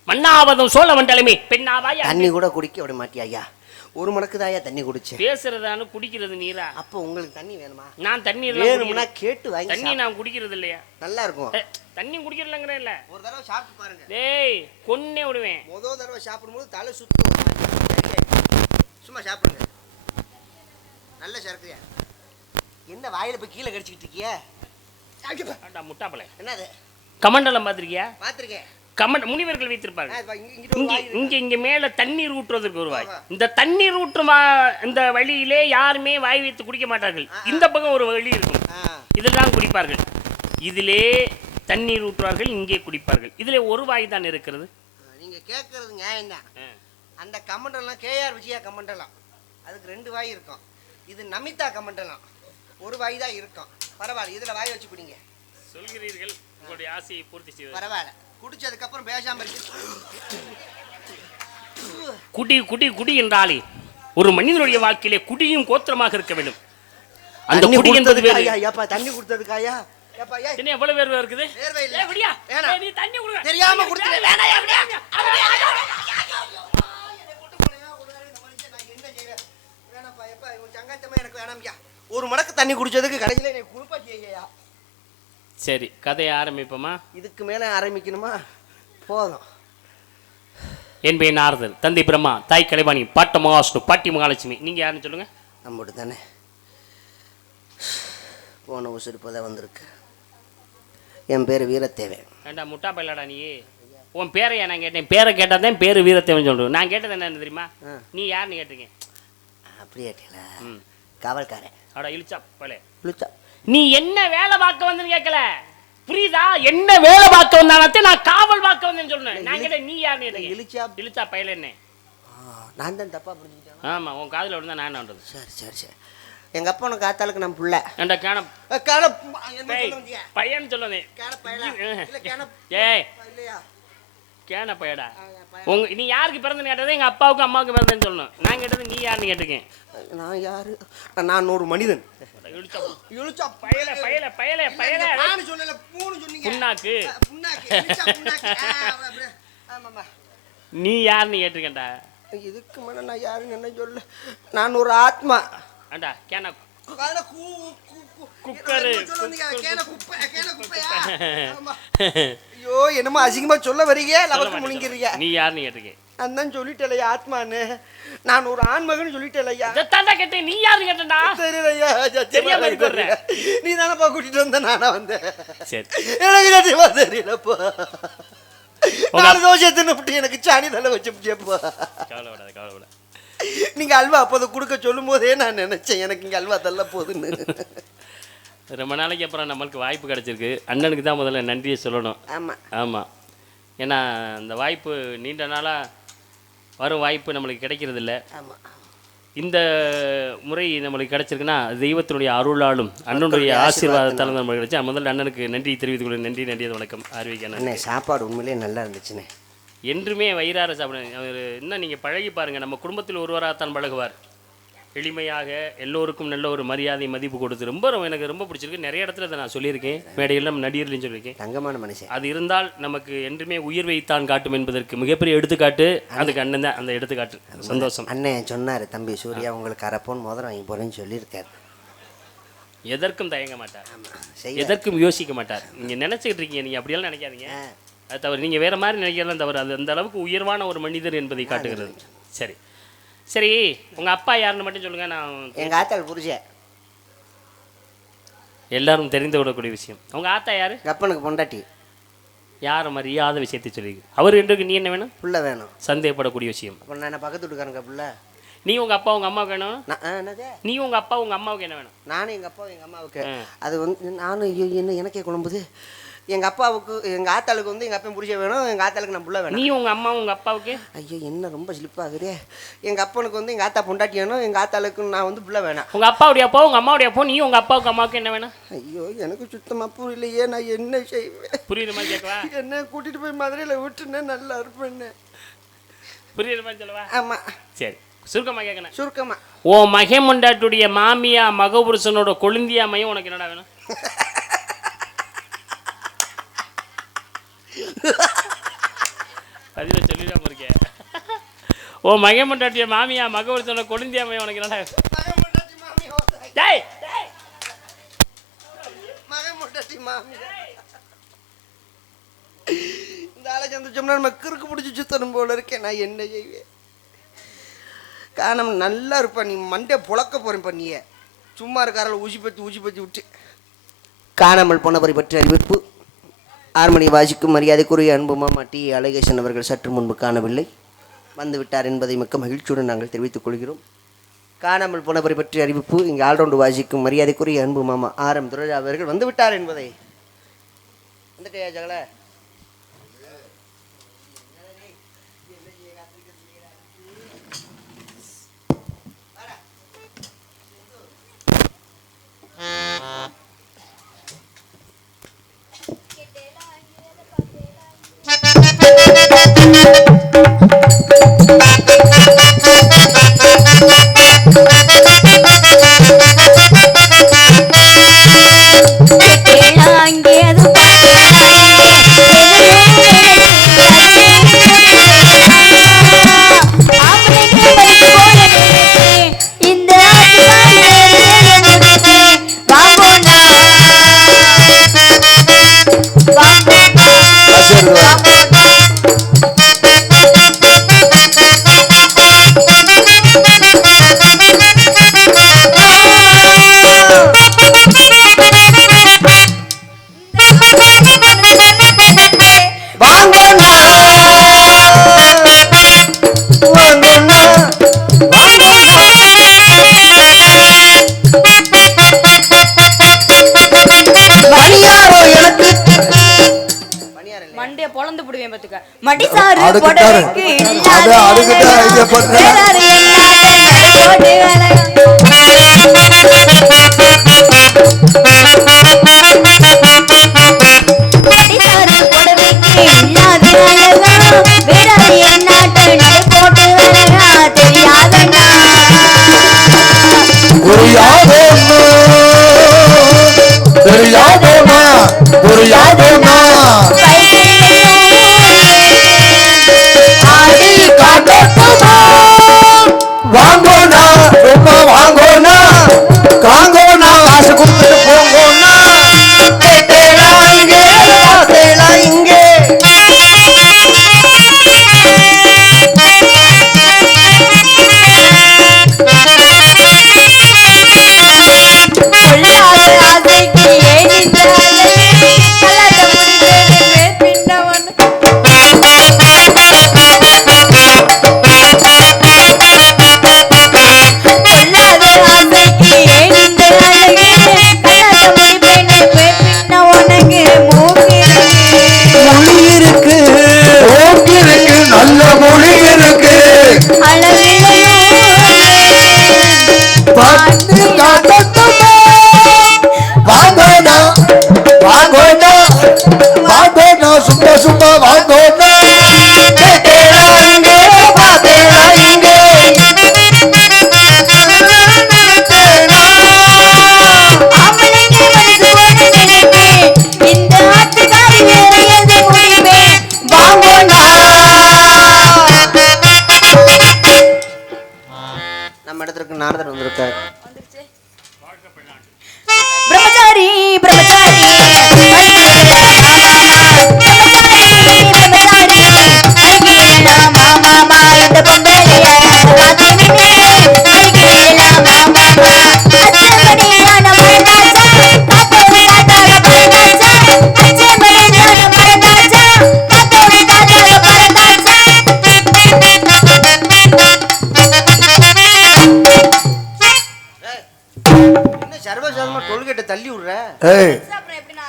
மன்னாவதும் சோழ மண்டலமே பெண்ணாவாய் தண்ணி கூட குடிக்க விட மாட்டியா? ஒரு மடக்குதாயா தண்ணி குடிச்சு பேசுறதானு குடிக்கிறது நீரா? அப்போ உங்களுக்கு தண்ணி வேணுமா? நான் தண்ணி வேணும்னா கேட்டு வாங்கி. தண்ணி நான் குடிக்கிறது இல்லையா? நல்லா இருக்கும். தண்ணி குடிக்கிறலங்கறே இல்ல. ஒரு தடவை சாப்பிட்டு பாருங்க. டேய் கொன்னே விடுவேன். முதல் தடவை சாப்பிடும்போது தலை சுத்தும். சும்மா சாப்பிடுங்க. நல்ல சரக்குயா. என்ன வாயில போய் கீழே கடிச்சிட்டு இருக்கிய? அடா முட்டாப்பளே. என்னது? கமண்டலம் பாத்திருக்கியா? பாத்திருக்கேன். முனிவர்கள் வைத்திருப்பார்கள். இங்கிட்டு ஒரு வாய் இருக்கு. இங்க மேல தண்ணீர் ஊற்றுவதற்கு ஒரு வாய். இந்த தண்ணீர் ஊற்றும் இந்த வழியிலே யாருமே வாய் வைத்து குடிக்க மாட்டார்கள். இந்த பக்கம் ஒரு வழி இருக்கும், இதெல்லாம் குடிப்பார்கள். இதிலே தண்ணீர் ஊற்றுவார்கள், இங்கே குடிப்பார்கள். இதிலே ஒரு வாய் தான் இருக்கிறது. நீங்க கேட்கறது நியாயம் தான். அந்த கமண்டலம் கேஆர் விஜயா கமண்டலம், அதுக்கு 2 வாய் இருக்கும். இது நமிதா கமண்டலம், ஒரு வாய் தான் இருக்கும். பரவாயில்ல, இதுல வாய் வச்சு குடிங்க. சொல்கிறீர்கள், உங்களுடைய ஆசையை பூர்த்தி செய்வது. பரவாயில்ல, குடிச்சதுக்கு அப்புறம் பேசாம இருக்கு. குடி குடி குடி என்றாலே ஒரு மனிதனுடைய வாழ்க்கையிலே குடியும் கோத்திரமாக இருக்க வேண்டும். அந்த குடி என்பது வேறு. தண்ணி கொடுத்ததுக்காயா என்ன எவ்வளவு வேர்வை இருக்குது? வேர்வை இல்ல. ஏய் விடியா, வேணாம். நீ தண்ணி குடு. தெரியாம குடுத்துட்டே. வேணாயா விடியா. எனக்கு வேணாம்யா. ஒரு மடக்கு தண்ணி குடிச்சதுக்கு கடைசியில நீ குளிப்பாட்டியா? சரி, கதையை ஆரம்பிப்போமா? இதுக்கு மேல ஆரம்பிக்கணுமா? போதும். என் பெயர் நாரதர், தந்தை பிரம்மா, தாய் கலைவாணி, பாட்ட மகாவிஷ்ணு, பாட்டி மகாலட்சுமி. நீங்க யாருன்னு சொல்லுங்க. நம்மட்டு தானே போன உசுறுப்பதான் வந்திருக்கு. என் பேர் வீரத்தேவன். ஏண்டா முட்டா பையலாடா நீ? உன் பேரையா நான் கேட்டேன். பேரை கேட்டாதான் பேரு வீரத்தேவன் சொல்றேன். நான் கேட்டது என்ன தெரியுமா? நீ யாருன்னு கேட்டிருக்கேன். அப்படியே காவல்காரன். அடா இழுச்சா பலே. இழுச்சா நீ என்ன வேலை பார்க்க வந்தேன்னு கேட்கல, புரியுதா? என்ன வேலை பார்க்க வந்தானே நான் காவல் பார்க்க வந்தேன்னு சொன்னேன். நான் கேட்டேன் நீ யாருன்னு கேட்டேன். இழுச்சா பையல என்ன? நான் தான் தப்பா புரிஞ்சுக்கிட்டேன். ஆமா, உன் காதுல விழுந்தா நான் என்ன பண்றது? சரி சரி சரி. எங்க அப்பா உனக்கு காத்தாளுக்கு நம்ம புள்ள. ஏண்டா கேன பையன் சொல்லுதே. ஏய் இல்லையா கேன பையடா. நீ யாருக்கு பிறந்தன்னு கேட்டது எங்க அப்பாவுக்கும் அம்மாவுக்கு பிறந்தேன்னு சொல்லணும். நான் கேட்டது நீ யாருன்னு கேட்டிருக்கேன். நான் யாரு? நான் ஒரு மனிதன். இழுச்சா பயல பயல பயல பயல. நான் சொல்லல, பூன்னு சொன்னீங்க. புண்ணாக்கு புண்ணாக்கு இழுச்சா புண்ணாக்கு. ஆமாமா. நீ யாருன்னு கேட்டிருக்கேன்டா. இதுக்கு மேல நான் யாருன்னு என்ன சொல்ல? நான் ஒரு ஆத்மா. அண்டா கேன குக்கரு. ஐயோ, என்னமோ அசிங்கமா சொல்ல வரீங்க, லவக்கு முழுங்கிறீங்க. நீ யாருன்னு கேட்டிருக்கேன். அதான் சொல்லிட்டலையா ஆத்மான்னு. நான் ஒரு ஆண்மகன் சொல்லிட்டலையா. தாண்டா கேட்டேன். நீ யாருன்னு கேட்டா? தெரியலையா? தெரியாம இருக்கிற. நீ தானப்பா கூட்டிட்டு வந்த, நானா வந்தேன். சரி, எனக்கு சத்தியமா தெரியலப்பா. தோஷத்தின்னு எனக்கு சாணி தலை வச்சுப்பா. கவலைப்படாத கவலைப்படாத. நீங்க அல்வா அப்போது கொடுக்க சொல்லும் போதே நான் நினைச்சேன் எனக்கு இங்க அல்வா தள்ள போகுதுன்னு. ரொம்ப நாளைக்கு அப்புறம் நம்மளுக்கு வாய்ப்பு கிடைச்சிருக்கு. அண்ணனுக்கு தான் முதல்ல நன்றியை சொல்லணும். ஆமாம் ஆமாம், ஏன்னா இந்த வாய்ப்பு நீண்ட நாளாக வரும் வாய்ப்பு நம்மளுக்கு கிடைக்கிறது இல்லை. ஆமாம், இந்த முறை நம்மளுக்கு கிடைச்சிருக்குன்னா தெய்வத்தினுடைய அருளாலும் அண்ணனுடைய ஆசீர்வாதத்தாலும் நம்மளுக்கு கிடைச்சி. முதல்ல அண்ணனுக்கு நன்றி தெரிவித்துக் கொள்ளுங்க. நன்றி நன்றியது வணக்கம். ஆர்விக்கு சாப்பாடு உண்மையிலேயே நல்லா இருந்துச்சுண்ணே. என்றுமே வயிறார சாப்பிடுங்க. அவர் இன்னும் நீங்கள் பழகி பாருங்கள். நம்ம குடும்பத்தில் ஒருவராகத்தான் பழகுவார். எளிமையாக எல்லோருக்கும் நல்ல ஒரு மரியாதை மதிப்பு கொடுத்து ரொம்ப எனக்கு ரொம்ப பிடிச்சிருக்கு. நிறைய இடத்துல அதை நான் சொல்லியிருக்கேன், மேடையில் நம்ம நடிகர்லையும் சொல்லியிருக்கேன். தங்கமான மனுஷன். அது இருந்தால் நமக்கு என்றுமே உயர்வைத்தான் காட்டும் என்பதற்கு மிகப்பெரிய எடுத்துக்காட்டு அதுக்கு அண்ணன் தான். அந்த எடுத்துக்காட்டு சந்தோஷம். அண்ணன் சொன்னார், தம்பி சூர்யா உங்களுக்கு அரப்போன் மோதிரம் வாங்கி போகிறேன்னு சொல்லியிருக்காரு. எதற்கும் தயங்க மாட்டார், எதற்கும் யோசிக்க மாட்டார். நீங்கள் நினச்சிக்கிட்டு இருக்கீங்க, நீங்கள் அப்படியெல்லாம் நினைக்காதீங்க. அது தவறு. நீங்கள் வேறு மாதிரி நினைக்கிறதெல்லாம் தவறு. அது அந்த அளவுக்கு உயர்வான ஒரு மனிதர் என்பதை காட்டுகிறது. சரி சரி, உங்கள் அப்பா யாருன்னு மட்டும் சொல்லுங்கள். நான் எங்கள் ஆத்தாள் புரிச்சேன். எல்லாரும் தெரிந்து விடக்கூடிய விஷயம். உங்கள் ஆத்தா யார்? அப்பனுக்கு பொண்டாட்டி. யாரை மரியாதை விஷயத்தை சொல்லிருக்கு. அவர் ரெண்டுக்கு நீ என்ன வேணும்? புள்ள வேணும். சந்தேகப்படக்கூடிய விஷயம். அப்போ நான் பக்கத்து வீட்டுக்காரங்க புள்ள. நீ உங்கள் அப்பா உங்கள் அம்மாவுக்கு வேணும். என்னது? நீ உங்கள் அப்பா உங்கள் அம்மாவுக்கு என்ன வேணும்? நானும் எங்கள் அப்பா எங்கள் அம்மாவுக்கு. அது வந்து நானும் என்ன எனக்கே குழம்புது. எங்கள் அப்பாவுக்கு எங்கள் ஆத்தாளுக்கு வந்து எங்கள் அப்பா புரிச்ச வேணும், எங்கள் ஆத்தாளுக்கு நான் புள்ள வேணும். நீ உங்கள் அம்மா உங்கள் அப்பாவுக்கு? ஐயோ என்ன ரொம்ப ஸ்லிப்பாகுதே. எங்கள் அப்பனுக்கு வந்து எங்கள் ஆத்தா பொண்டாட்டி வேணும், எங்கள் ஆத்தாளுக்கு நான் வந்து புள்ள வேணாம். உங்கள் அப்பாவுடைய அப்பா உங்கள் அம்மாவுடைய அப்போ நீ உங்கள் அப்பாவுக்கு அம்மாவுக்கு என்ன வேணும்? ஐயோ எனக்கு சுத்தமாக புரியலையே, நான் என்ன செய்வேன்? புரியுற மாதிரி கேட்கவா? என்ன கூட்டிகிட்டு போய் மதுரையில் விட்டுன்னு நல்லா இருப்பேன்னு. புரியுற மாதிரி சொல்லவா? ஆமாம். சரி, சுருக்கமாக கேட்கணும். சுருக்கமாக ஓ மகேமண்டாட்டுடைய மாமியா மகபுருஷனோட கொழுந்தியா மையம் உனக்கு என்னடா வேணும்? பதில சொல்லிடாம இருக்கேன். ஓ மகேமண்டாட்டிய மாமியா மகபுருஷனோட கொழுந்தியா மையம் உனக்கு என்னடா? இந்த ஆளை சந்திச்சோம்னா நம்ம கிறுக்கு பிடிச்சி சுத்தணும் போல இருக்கேன். நான் என்ன செய்வேன்? காரணம் நல்லா இருப்பா. நீ மண்டே புழக்க போறேன் பண்ணிய சும்மா இருக்காரில் ஊசி பற்றி விட்டு. காணாமல் போனவரை பற்றி அறிவிப்பு. ஆர்மணி வாசிக்கும் மரியாதைக்குரிய அன்பு மாமா டி அழகேசன் அவர்கள் சற்று முன்பு காணவில்லை, வந்துவிட்டார் என்பதை மிக்க மகிழ்ச்சியுடன் நாங்கள் தெரிவித்துக் கொள்கிறோம். காணாமல் போனவரை பற்றி அறிவிப்பு. இங்கே ஆல்ரவுண்டு வாசிக்கும் மரியாதைக்குரிய அன்பு மாமா RM துரைராஜ் அவர்கள் வந்துவிட்டார் என்பதை. வந்துட்டே ஜகல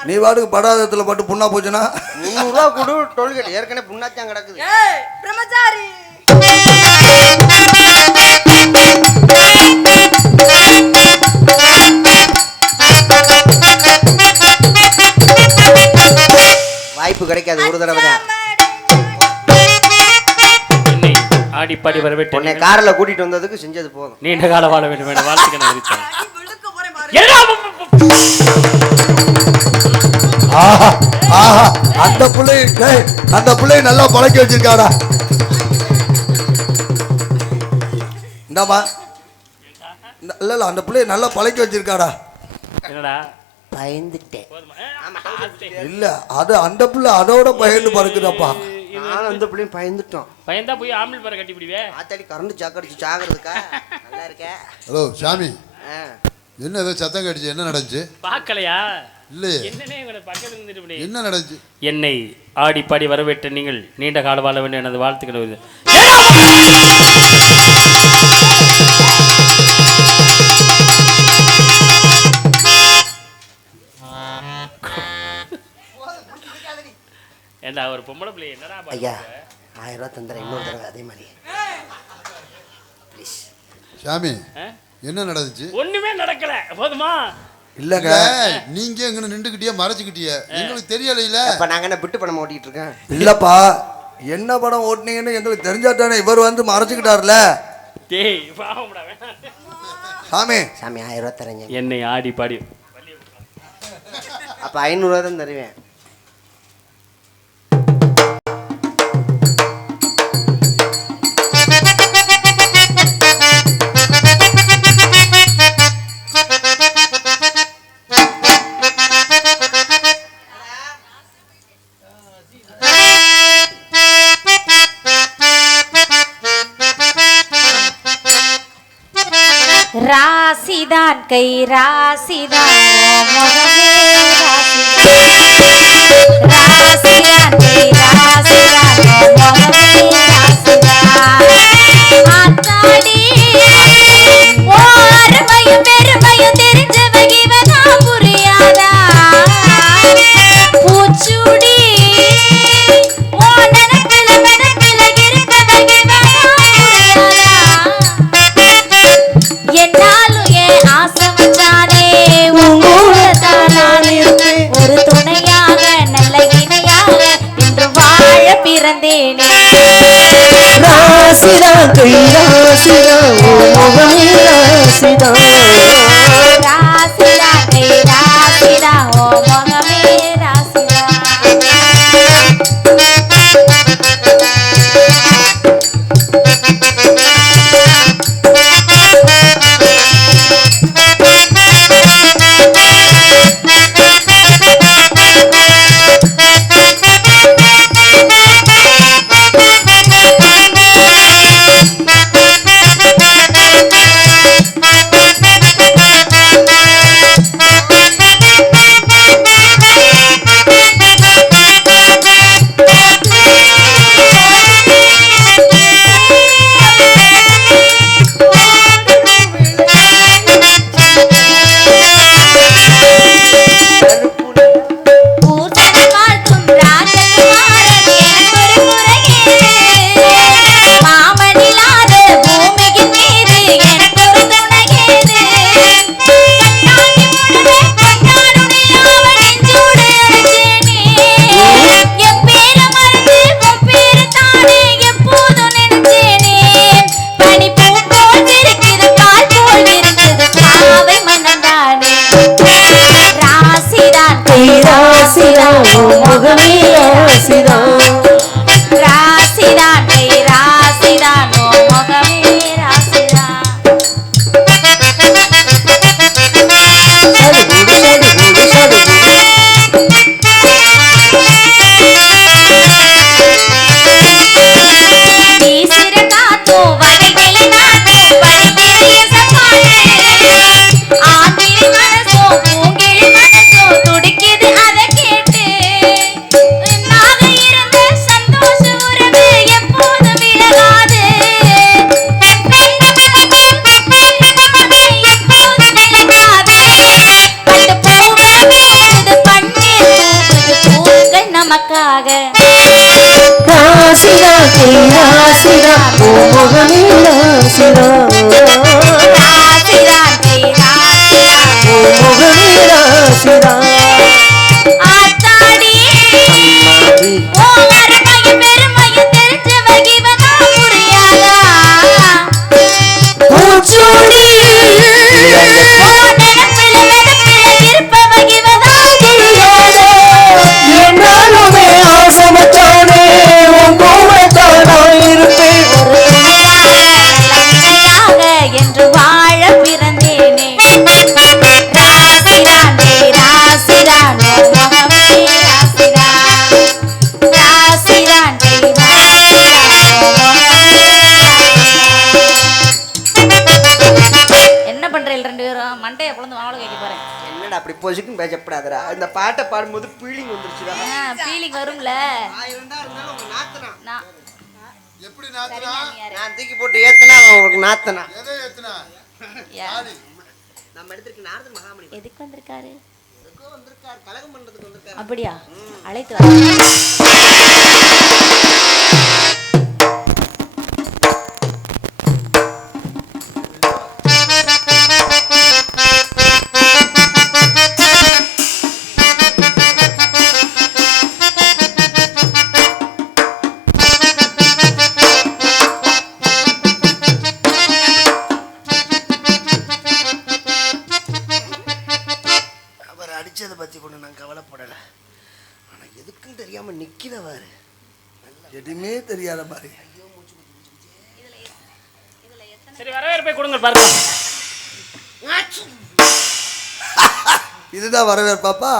நீ வாடுக்கு படாதத்துல பட்டு புண்ணா போச்சுன்னா 300 ரூபா கொடு. டோல்கேட் ஏற்கனவே புண்ணாச்சான் கிடக்குது. பிரம்மச்சாரி வாய்ப்பு கிடைக்காது, ஒரு தடவை தான். ஆடி பாடி வரவேற்று உன்னை கார்ல கூட்டிட்டு வந்ததுக்கு செஞ்சது போதும். நீண்ட கால வாழ வேண்டும் என வாழ்த்துக்கள் அறிவித்தேன். அந்த பிள்ளை நல்லா பழக்கி வச்சிருக்காடா. இந்தாமா இல்ல அந்த பிள்ளை நல்லா பழக்கி வச்சிருக்காடா. என்னடா பயந்துட்டேன். இல்ல அது அந்த பிள்ளை அதோட பயந்து பறக்குதாப்பா. நானும் அந்த பிள்ளையும் பயந்துட்டோம். பயந்தா போய் ஆம்பளை பாரு கட்டி பிடிவே. ஆத்தாடி கரண்ட் சாக்கடிச்சு சாகிறதுக்கா. நல்லா இருக்க. ஹலோ சாமி, என்ன ஏதோ சத்தம் கடிச்சு, என்ன நடந்துச்சு? பார்க்கலையா? இல்லையே. என்னன்னே இவனை பக்கத்துல இருந்துட்டு இப்படி என்ன நடந்துச்சு? என்னை ஆடி பாடி வரவேற்ற நீங்கள் நீண்ட கால வாழ வேண்டும் எனது வாழ்த்துக்கள் வருது. ஏண்டா ஒரு பொம்பளை பிள்ளை என்னடா ஐயா 1000 ரூபா தந்துறேன் இன்னொரு தடவை அதே மாதிரி ப்ளீஸ். சாமி என்ன நடந்துச்சு? ஒண்ணுமே நடக்கல போதுமா? இல்லங்க நீங்க எங்க நின்றுக்கிட்டியா மறைச்சுக்கிட்டிய எங்களுக்கு தெரியல. அப்ப நாங்க என்ன விட்டு படம் ஓட்டிட்டு இருக்கேன். இல்லப்பா என்ன படம் ஓட்டுனீங்கன்னு எங்களுக்கு தெரிஞ்சாதானே இவர் வந்து மறைச்சுக்கிட்டார்ல. டேய் பாவம்டா வேணாம். சாமி சாமி 1000 ரூபா தரேங்க. என்னை ஆடி பாடி அப்ப 500 ரூபா தான் தருவேன். ராசிதான் கை ராசிதான் முகமே ராசிதான் கை ராசிதான் முகமே ராசிதான் ஆத்தாடி ஓ அருமையும் பெருமையும் தெரிஞ்ச வகிவதா புரியாதா பூச்சுடி ஓ நனப்பில மெனப்பில இருக்க வகிவதா புரியாதா என்னாலும் என் ஆசை வச்சானே உங்கூடத்தான் நான் இருப்பேன் ஒரு துணையாக நல்ல இணையாக இன்று வாழ பிறந்தேனே ராசிதான் கை ராசிதான் முகமே ராசிதான் ராசிதா கை ராசிதா ஓ முகமே ராசிதா முகமே ராசிதான் ராசிதான் கை ராசிதான் ஓ முகமே ராசிதான் வீசிற காத்தோ வகைகளை நாட்டோ படிக்கிற சப்பாட்டு ஆண்கிளி மனசோ பூங்கிளி மனசோ துடிக்குது அதை கேட்டு நாக இருந்த சந்தோஷ உறவு எப்போதும் விலகாது எப்போதும் விலகாது பட்டு பூவே பூக்குது பன்னீர் பூக்குது பூக்கள் நமக்காக ராசிதான் கை ராசிதான் முகமே ராசிதான் ராசிதான் கை ராசிதான் முகமே ராசிதான் ஆத்தாடி ஓ அருமையும் பெருமையும் தெரிஞ்ச வகிவதா புரியாதா பூச்சூடி ஓ நினப்பில வெனப்பில இருப்ப வகிவதா புரியாதா என்னாலுமே ஆசை மச்சானே உன் கூடத்தான் நான் இருப்பேன் ஒரு துணையாக நல்ல இணையாக என்று வாழ பிறந்தேனே ராசிதான் கை ராசிதான் ஓ முகமே ராசிதான் ராசிதான் கை ராசிதான் ஓ முகமே ராசிதான். என்ன பண்றீங்க ரெண்டு பேரும் மண்டை அப்படி பொசுக்குன்னு பேசப்படாதடா. இந்த பாட்டை பாடும்போது ஃபீலிங் வந்துருச்சுடா. ஃபீலிங் வரும்ல. நான் எப்படி நாத்துனா? நான் தூக்கி போட்டு ஏத்தனா உங்களுக்கு நாத்தனா. எதை ஏத்துனா? நம்ம எடுத்துருக்கு நாரத மகாமணி. எதுக்கு வந்திருக்காரு? வந்திருக்கார் கலகம் பண்றதுக்கு வந்திருக்கார். அப்படியா? அழைத்து வா. அடிச்சதை பத்தி கொண்டு நான் கவலைப்படல. ஆனா எதுக்கும் தெரியாம நிக்கிறவாரு எதுவுமே தெரியாத மாதிரி. சரி வரவேற்பை கொடுங்க பாருங்க. இதுதான் வரவேற்பாப்பா.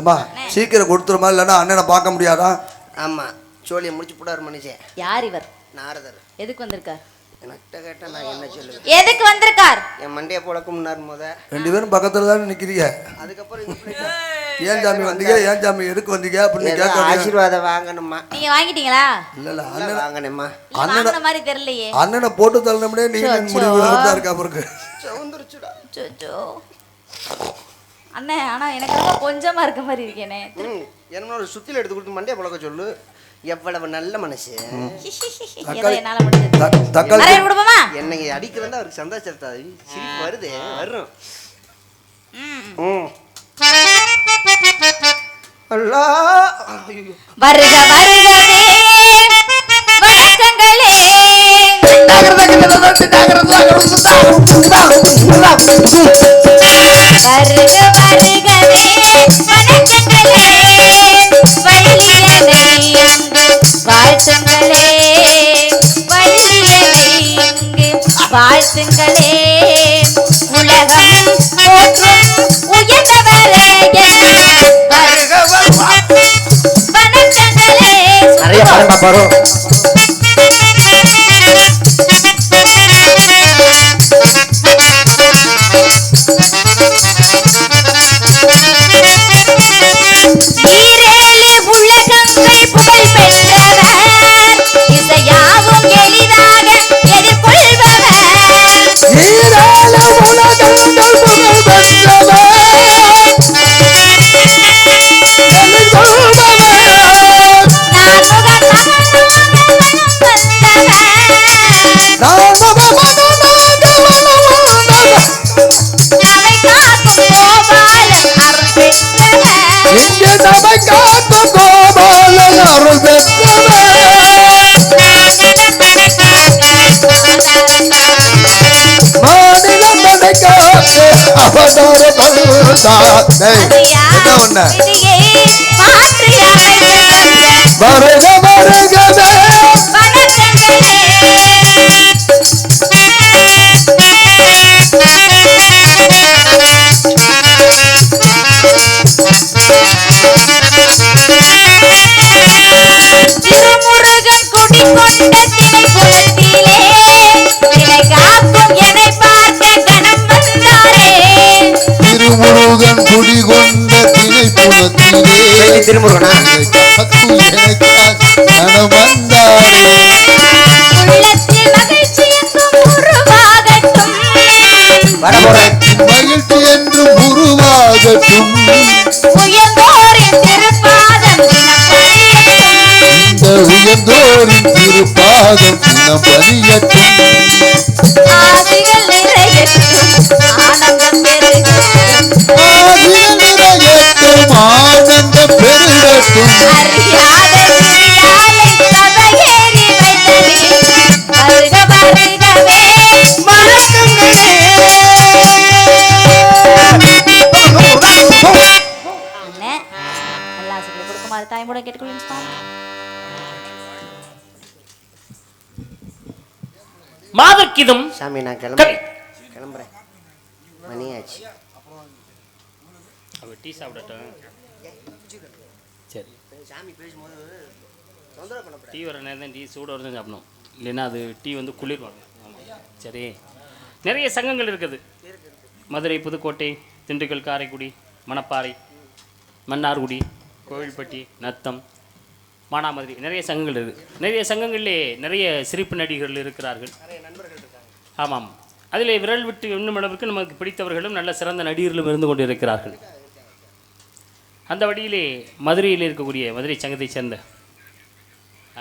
அம்மா சீக்கிரம் கொடுத்துருமா, இல்லைன்னா அண்ணனை பார்க்க முடியாதா? ஆமா, சோழியை முடிச்சு போடாரு மனுஷன். யார் இவர்? நாரதர். எதுக்கு வந்திருக்கார்? என்கிட்ட கேட்டா நான் என்ன சொல்லுவேன்? எதுக்கு வந்திருக்கார்? என் மண்டையை போலக்கும்னார் முத. 2 பேரும் பக்கத்துல தானே நிக்கிறீங்க. அதுக்கப்புறம் ஏன் சாமி வந்தீங்க, ஏன் சாமி எதுக்கு வந்தீங்க அப்படின்னு கேட்க. ஆசீர்வாதம் வாங்கணுமா? நீங்க வாங்கிட்டீங்களா? இல்ல அண்ணன் வாங்கணுமா? வாங்குன மாதிரி தெரியலையே. அண்ணனை போட்டு தள்ளணும்னே நீங்க முடிவு தான் இருக்கா பிறகு. சவுந்தரிச்சுடா. சோச்சோ அண்ணே, ஆனா எனக்கு ரொம்ப கொஞ்சமா இருக்க மாதிரி இருக்கேனே. என்னோட சுத்தில எடுத்து கொடுத்து மண்டையை புழக்க சொல்லு. எவ்வளவு நல்ல மனசு. ஏதோ என்னால முடிஞ்சது. தக்காளி அரே விடுமா? என்னை அடிக்கிறதா அவருக்கு சந்தோஷத்தா சிரிப்பு வருது. வரும். அல்லா வருக வருகவே வணக்கங்களே. வருக வருகவே வணக்கங்களே. வள்ளியனை அங்கு வாழ்த்துங்களே. வள்ளியனை இங்கு வாழ்த்துங்களே. உலகம் போற்றும் உயர்ந்தவரே வருக வணக்கங்களே. நிறைய படம் பாப்பாரோ. ஈரேழு உலகங்கள் புகழ் பெற்றவர். இசையாவும் எளிதாக எதிர்கொள்பவர். ஈரால உலகங்கள் புகழ் பெற்றவர். சபை காக்கும் கோபாலன் அருள் பெற்றவர். மாநிலங்களை காத்து அவதாரம் வருக வருகவே திருமுருகன் குடிகொண்ட திணை புலத்திலே திணை காக்கும் என்னை பார்க்க கணம் வந்தாரே. திருமுருகன் குடிகொண்ட திணைப்புலத்திலே திருமுருகனா கணம் வந்தாரே. உள்ளத்தில் மகிழ்ச்சி என்றும் உருவாகட்டும். மகிழ்ச்சி என்றும் உருவாகட்டும். உயர்ந்தோரின் திருப்பாதம் தினம் பணியட்டும். இந்த உயர்ந்தோரின் திருப்பாதம் தினம் பணியட்டும். ஆசைகள் நிறையட்டும், ஆனந்தம் பெருகட்டும். ஆதிகள் நிறையட்டும், ஆனந்தம் பெருகட்டும். அறியாத விழியாலை சபையேறி வைத்தடி. வருக வருகவே வணக்கங்களே. அண்ணே, நல்லா சொல்லி கொடுக்குமாறு தாய்மூட கேட்டுக்கொள்ளுங்க சுவாமி. மாதர்க்கிதும் சாமி நான் கிளம்புறேன். மணியாச்சு. அவ டீ சாப்பிடட்டும். சரி, சாமி பேசும்போது தொந்தரவு பண்ண டீ வர நேரம் தான் டீ சூட வரதான் சாப்பிடணும். இல்லைன்னா அது டீ வந்து குளிர்வாங்க. சரி, நிறைய சங்கங்கள் இருக்குது. மதுரை, புதுக்கோட்டை, திண்டுக்கல், காரைக்குடி, மணப்பாறை, மன்னார்குடி, கோவில்பட்டி, நத்தம், மானாமதுரை, நிறைய சங்கங்கள் இருக்குது. நிறைய சங்கங்களிலே நிறைய சிரிப்பு நடிகர்கள் இருக்கிறார்கள். ஆமாம், அதில் விரல் விட்டு எண்ணும் அளவுக்கு நமக்கு பிடித்தவர்களும் நல்ல சிறந்த நடிகர்களும் இருந்து கொண்டு இருக்கிறார்கள். அந்த வழியிலே மதுரையில் இருக்கக்கூடிய மதுரை சங்கத்தை சேர்ந்த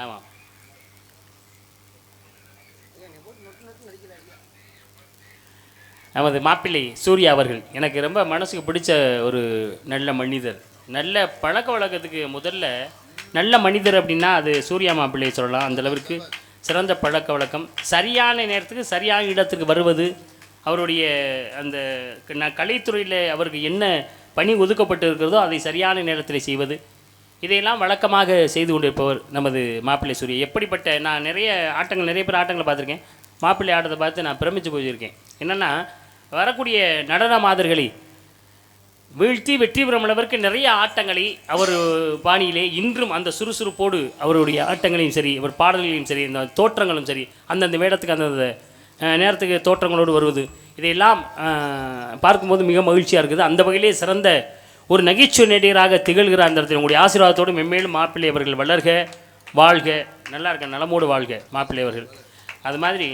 ஆமாம் நமது மாப்பிள்ளை சூர்யா அவர்கள் எனக்கு ரொம்ப மனசுக்கு பிடிச்ச ஒரு நல்ல மனிதர். நல்ல பழக்க வழக்கத்துக்கு முதல்ல நல்ல மனிதர் அப்படின்னா அது சூர்யா மாப்பிள்ளையை சொல்லலாம். அந்தளவிற்கு சிறந்த பழக்க வழக்கம், சரியான நேரத்துக்கு சரியான இடத்துக்கு வருவது, அவருடைய அந்த கலைத்துறையில் அவருக்கு என்ன பணி ஒதுக்கப்பட்டு இருக்கிறதோ அதை சரியான நேரத்தில் செய்வது, இதையெல்லாம் வழக்கமாக செய்து கொண்டிருப்பவர் நமது மாப்பிள்ளை சூர்யா. எப்படிப்பட்ட நான் நிறைய பேர் ஆட்டங்களை பார்த்துருக்கேன். மாப்பிள்ளை ஆட்டத்தை பார்த்து நான் பிரமிச்சு போயிருக்கேன். என்னென்னா வரக்கூடிய நடன மாதர்களை வீழ்த்தி வெற்றி பெறும் அளவிற்கு நிறைய ஆட்டங்களை அவர் பாணியிலே இன்றும் அந்த சுறுசுறுப்போடு அவருடைய ஆட்டங்களையும் சரி, அவர் பாடல்களையும் சரி, இந்த தோற்றங்களும் சரி, அந்தந்த வேடத்துக்கு அந்தந்த நேரத்துக்கு தோற்றங்களோடு வருவது, இதையெல்லாம் பார்க்கும்போது மிக மகிழ்ச்சியாக இருக்குது. அந்த வகையிலே சிறந்த ஒரு நகைச்சுவை நடிகராக திகழ்கிற அந்த இடத்துல உங்களுடைய ஆசீர்வாதத்தோடு மென்மேலும் மாப்பிள்ளை அவர்கள் வளர்க, வாழ்க, நல்லா இருக்க, நலமோடு வாழ்க மாப்பிள்ளை அவர்கள். அது மாதிரி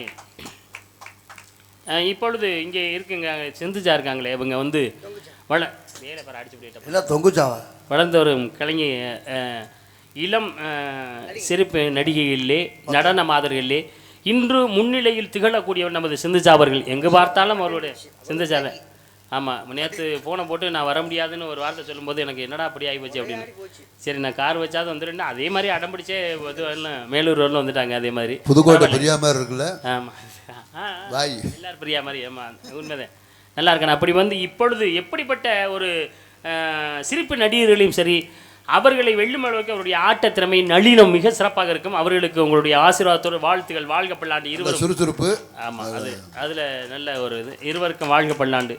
இப்பொழுது இங்கே இருக்குங்க செந்துஜா இருக்காங்களே, இவங்க வந்து வளர்ந்து வரும் கலைஞர் இளம் சிறப்பு நடிகைகளிலே நடன மாதர்களிலே இன்று முன்னிலையில் திகழக்கூடியவர் நமது சிந்துஜா அவர்கள். எங்கே பார்த்தாலும் அவருடைய சிந்துஜா தான். ஆமாம், நேற்று ஃபோனை போட்டு நான் வர முடியாதுன்னு ஒரு வார்த்தை சொல்லும்போது எனக்கு என்னடா அப்படி ஆகிப்போச்சு அப்படின்னு. சரி நான் கார் வச்சாவது வந்துடுன்னா அதே மாதிரி அடம்பிடிச்சே மேலூர் வரலும் வந்துட்டாங்க. அதே மாதிரி புதுக்கோட்டை பிரியா மாதிரி இருக்குல்ல. ஆமாம், எல்லாரும் பிரியா மாதிரி. ஆமாம், உண்மைதான், நல்லா இருக்கேன். அப்படி வந்து இப்பொழுது எப்படிப்பட்ட ஒரு சிரிப்பு நடிகர்களையும் சரி, அவர்களை வெல்லும் அளவுக்கு அவருடைய ஆட்ட திறமை நளினம் மிக சிறப்பாக இருக்கும். அவர்களுக்கு உங்களுடைய ஆசீர்வாதத்தோடு வாழ்த்துகள். வாழ்க பல்லாண்டு இருவரும். சுறுசுறுப்பு. ஆமாம், அதில் நல்ல ஒரு இது இருவருக்கும் வாழ்க பல்லாண்டு.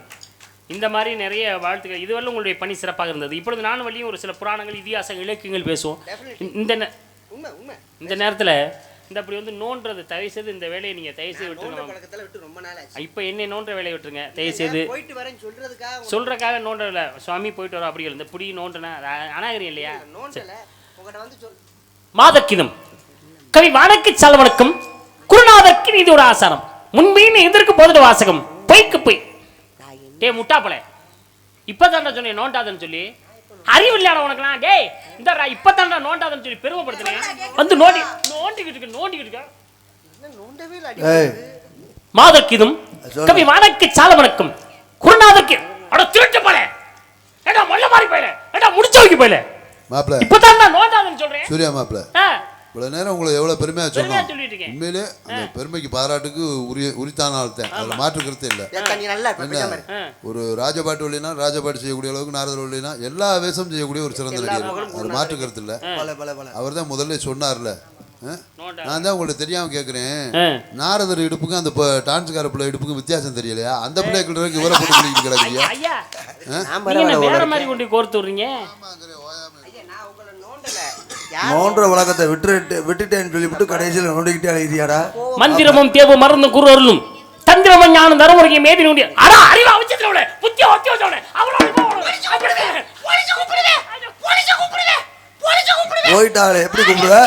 இந்த மாதிரி நிறைய வாழ்த்துக்கள். இதுவரை உங்களுடைய பணி சிறப்பாக இருந்தது. இப்பொழுது நான் வழியும் ஒரு சில புராணங்கள், இதிகாசங்கள், இலக்கியங்கள் பேசுவோம். இந்த நேரத்தில் இந்த அப்படி வந்து நோன்றது தயவு செய்து இந்த வேலையை நீங்கள் தயவு செய்து விட்டுருங்க. இப்போ என்ன நோன்ற வேலையை விட்டுருங்க தயவு செய்து. சொல்றதுக்காக நோன்றல சுவாமி போயிட்டு வரோம் அப்படி இந்த புடி நோன்றனா அனாகரியம் இல்லையா? மாதக்கிதம் கவி வானக்கு சால வணக்கம் குருநாதற்கு இது ஒரு ஆசாரம் முன்பின் எதற்கு போதிட வாசகம் பொய்க்கு பொய். டே முட்டாப்பல இப்பதான் சொன்னேன் நோண்டாதன்னு சொல்லி. அறிவு இல்லையா உனக்குலாம்? டேய் இந்த இப்பதான் நோண்டாதன்னு சொல்லி பெருமைப்படுத்தினேன். வந்து நோண்டிக்கிட்டு மாதக்கிதும் கவி வானக்கு சால வணக்கம் குருநாதற்கு அட திருட்டு போல ஏடா மொல்ல மாறி போயில ஏடா முடிச்சு வைக்க போயில மாப்ள இப்பதான் நோண்டாதன்னு சொல்றேன். சூர்யா மாப்ள இவ்வளவு நேரம் உங்களுக்கு எவ்வளவு பெருமையா சொன்னோம். உண்மையிலே அந்த பெருமைக்கு பாராட்டுக்கு உரித்தான ஆள்தான், அதுல மாற்று கருத்து இல்லை. ஒரு ராஜபாட்டு வழினா ராஜபாட்டு செய்யக்கூடிய அளவுக்கு நாரதர் வழினா எல்லா வேஷம் செய்யக்கூடிய ஒரு சிறந்த நடிகர், அது மாற்று கருத்து இல்லை. அவர் தான் முதல்ல சொன்னார்ல. நான் தான் உங்களுக்கு தெரியாம கேட்கிறேன், நாரதர் இடுப்புக்கும் அந்த டான்ஸ்கார பிள்ளை இடுப்புக்கும் வித்தியாசம் தெரியலையா? அந்த பிள்ளைக்கு இவரை போட்டு குளிக்கிட்டு கிடக்குறியா? வேற மாதிரி கொண்டு கோர்த்து விடுறீங்க. நோன்ற உலகத்தை விட்டுட்டேன்னு சொல்லிவிட்டு கடைசியில் நோண்டிக்கிட்டே அழைக்கிறியாடா? மந்திரமும் தேவ மருந்து குரு அருளும் தந்திரமும் ஞானம் தரமுறையை மேதி நோண்டி அடா அறிவா வச்சதுல புத்திய ஒத்தி வச்சவனே போயிட்டாளே எப்படி கூப்பிடுவ?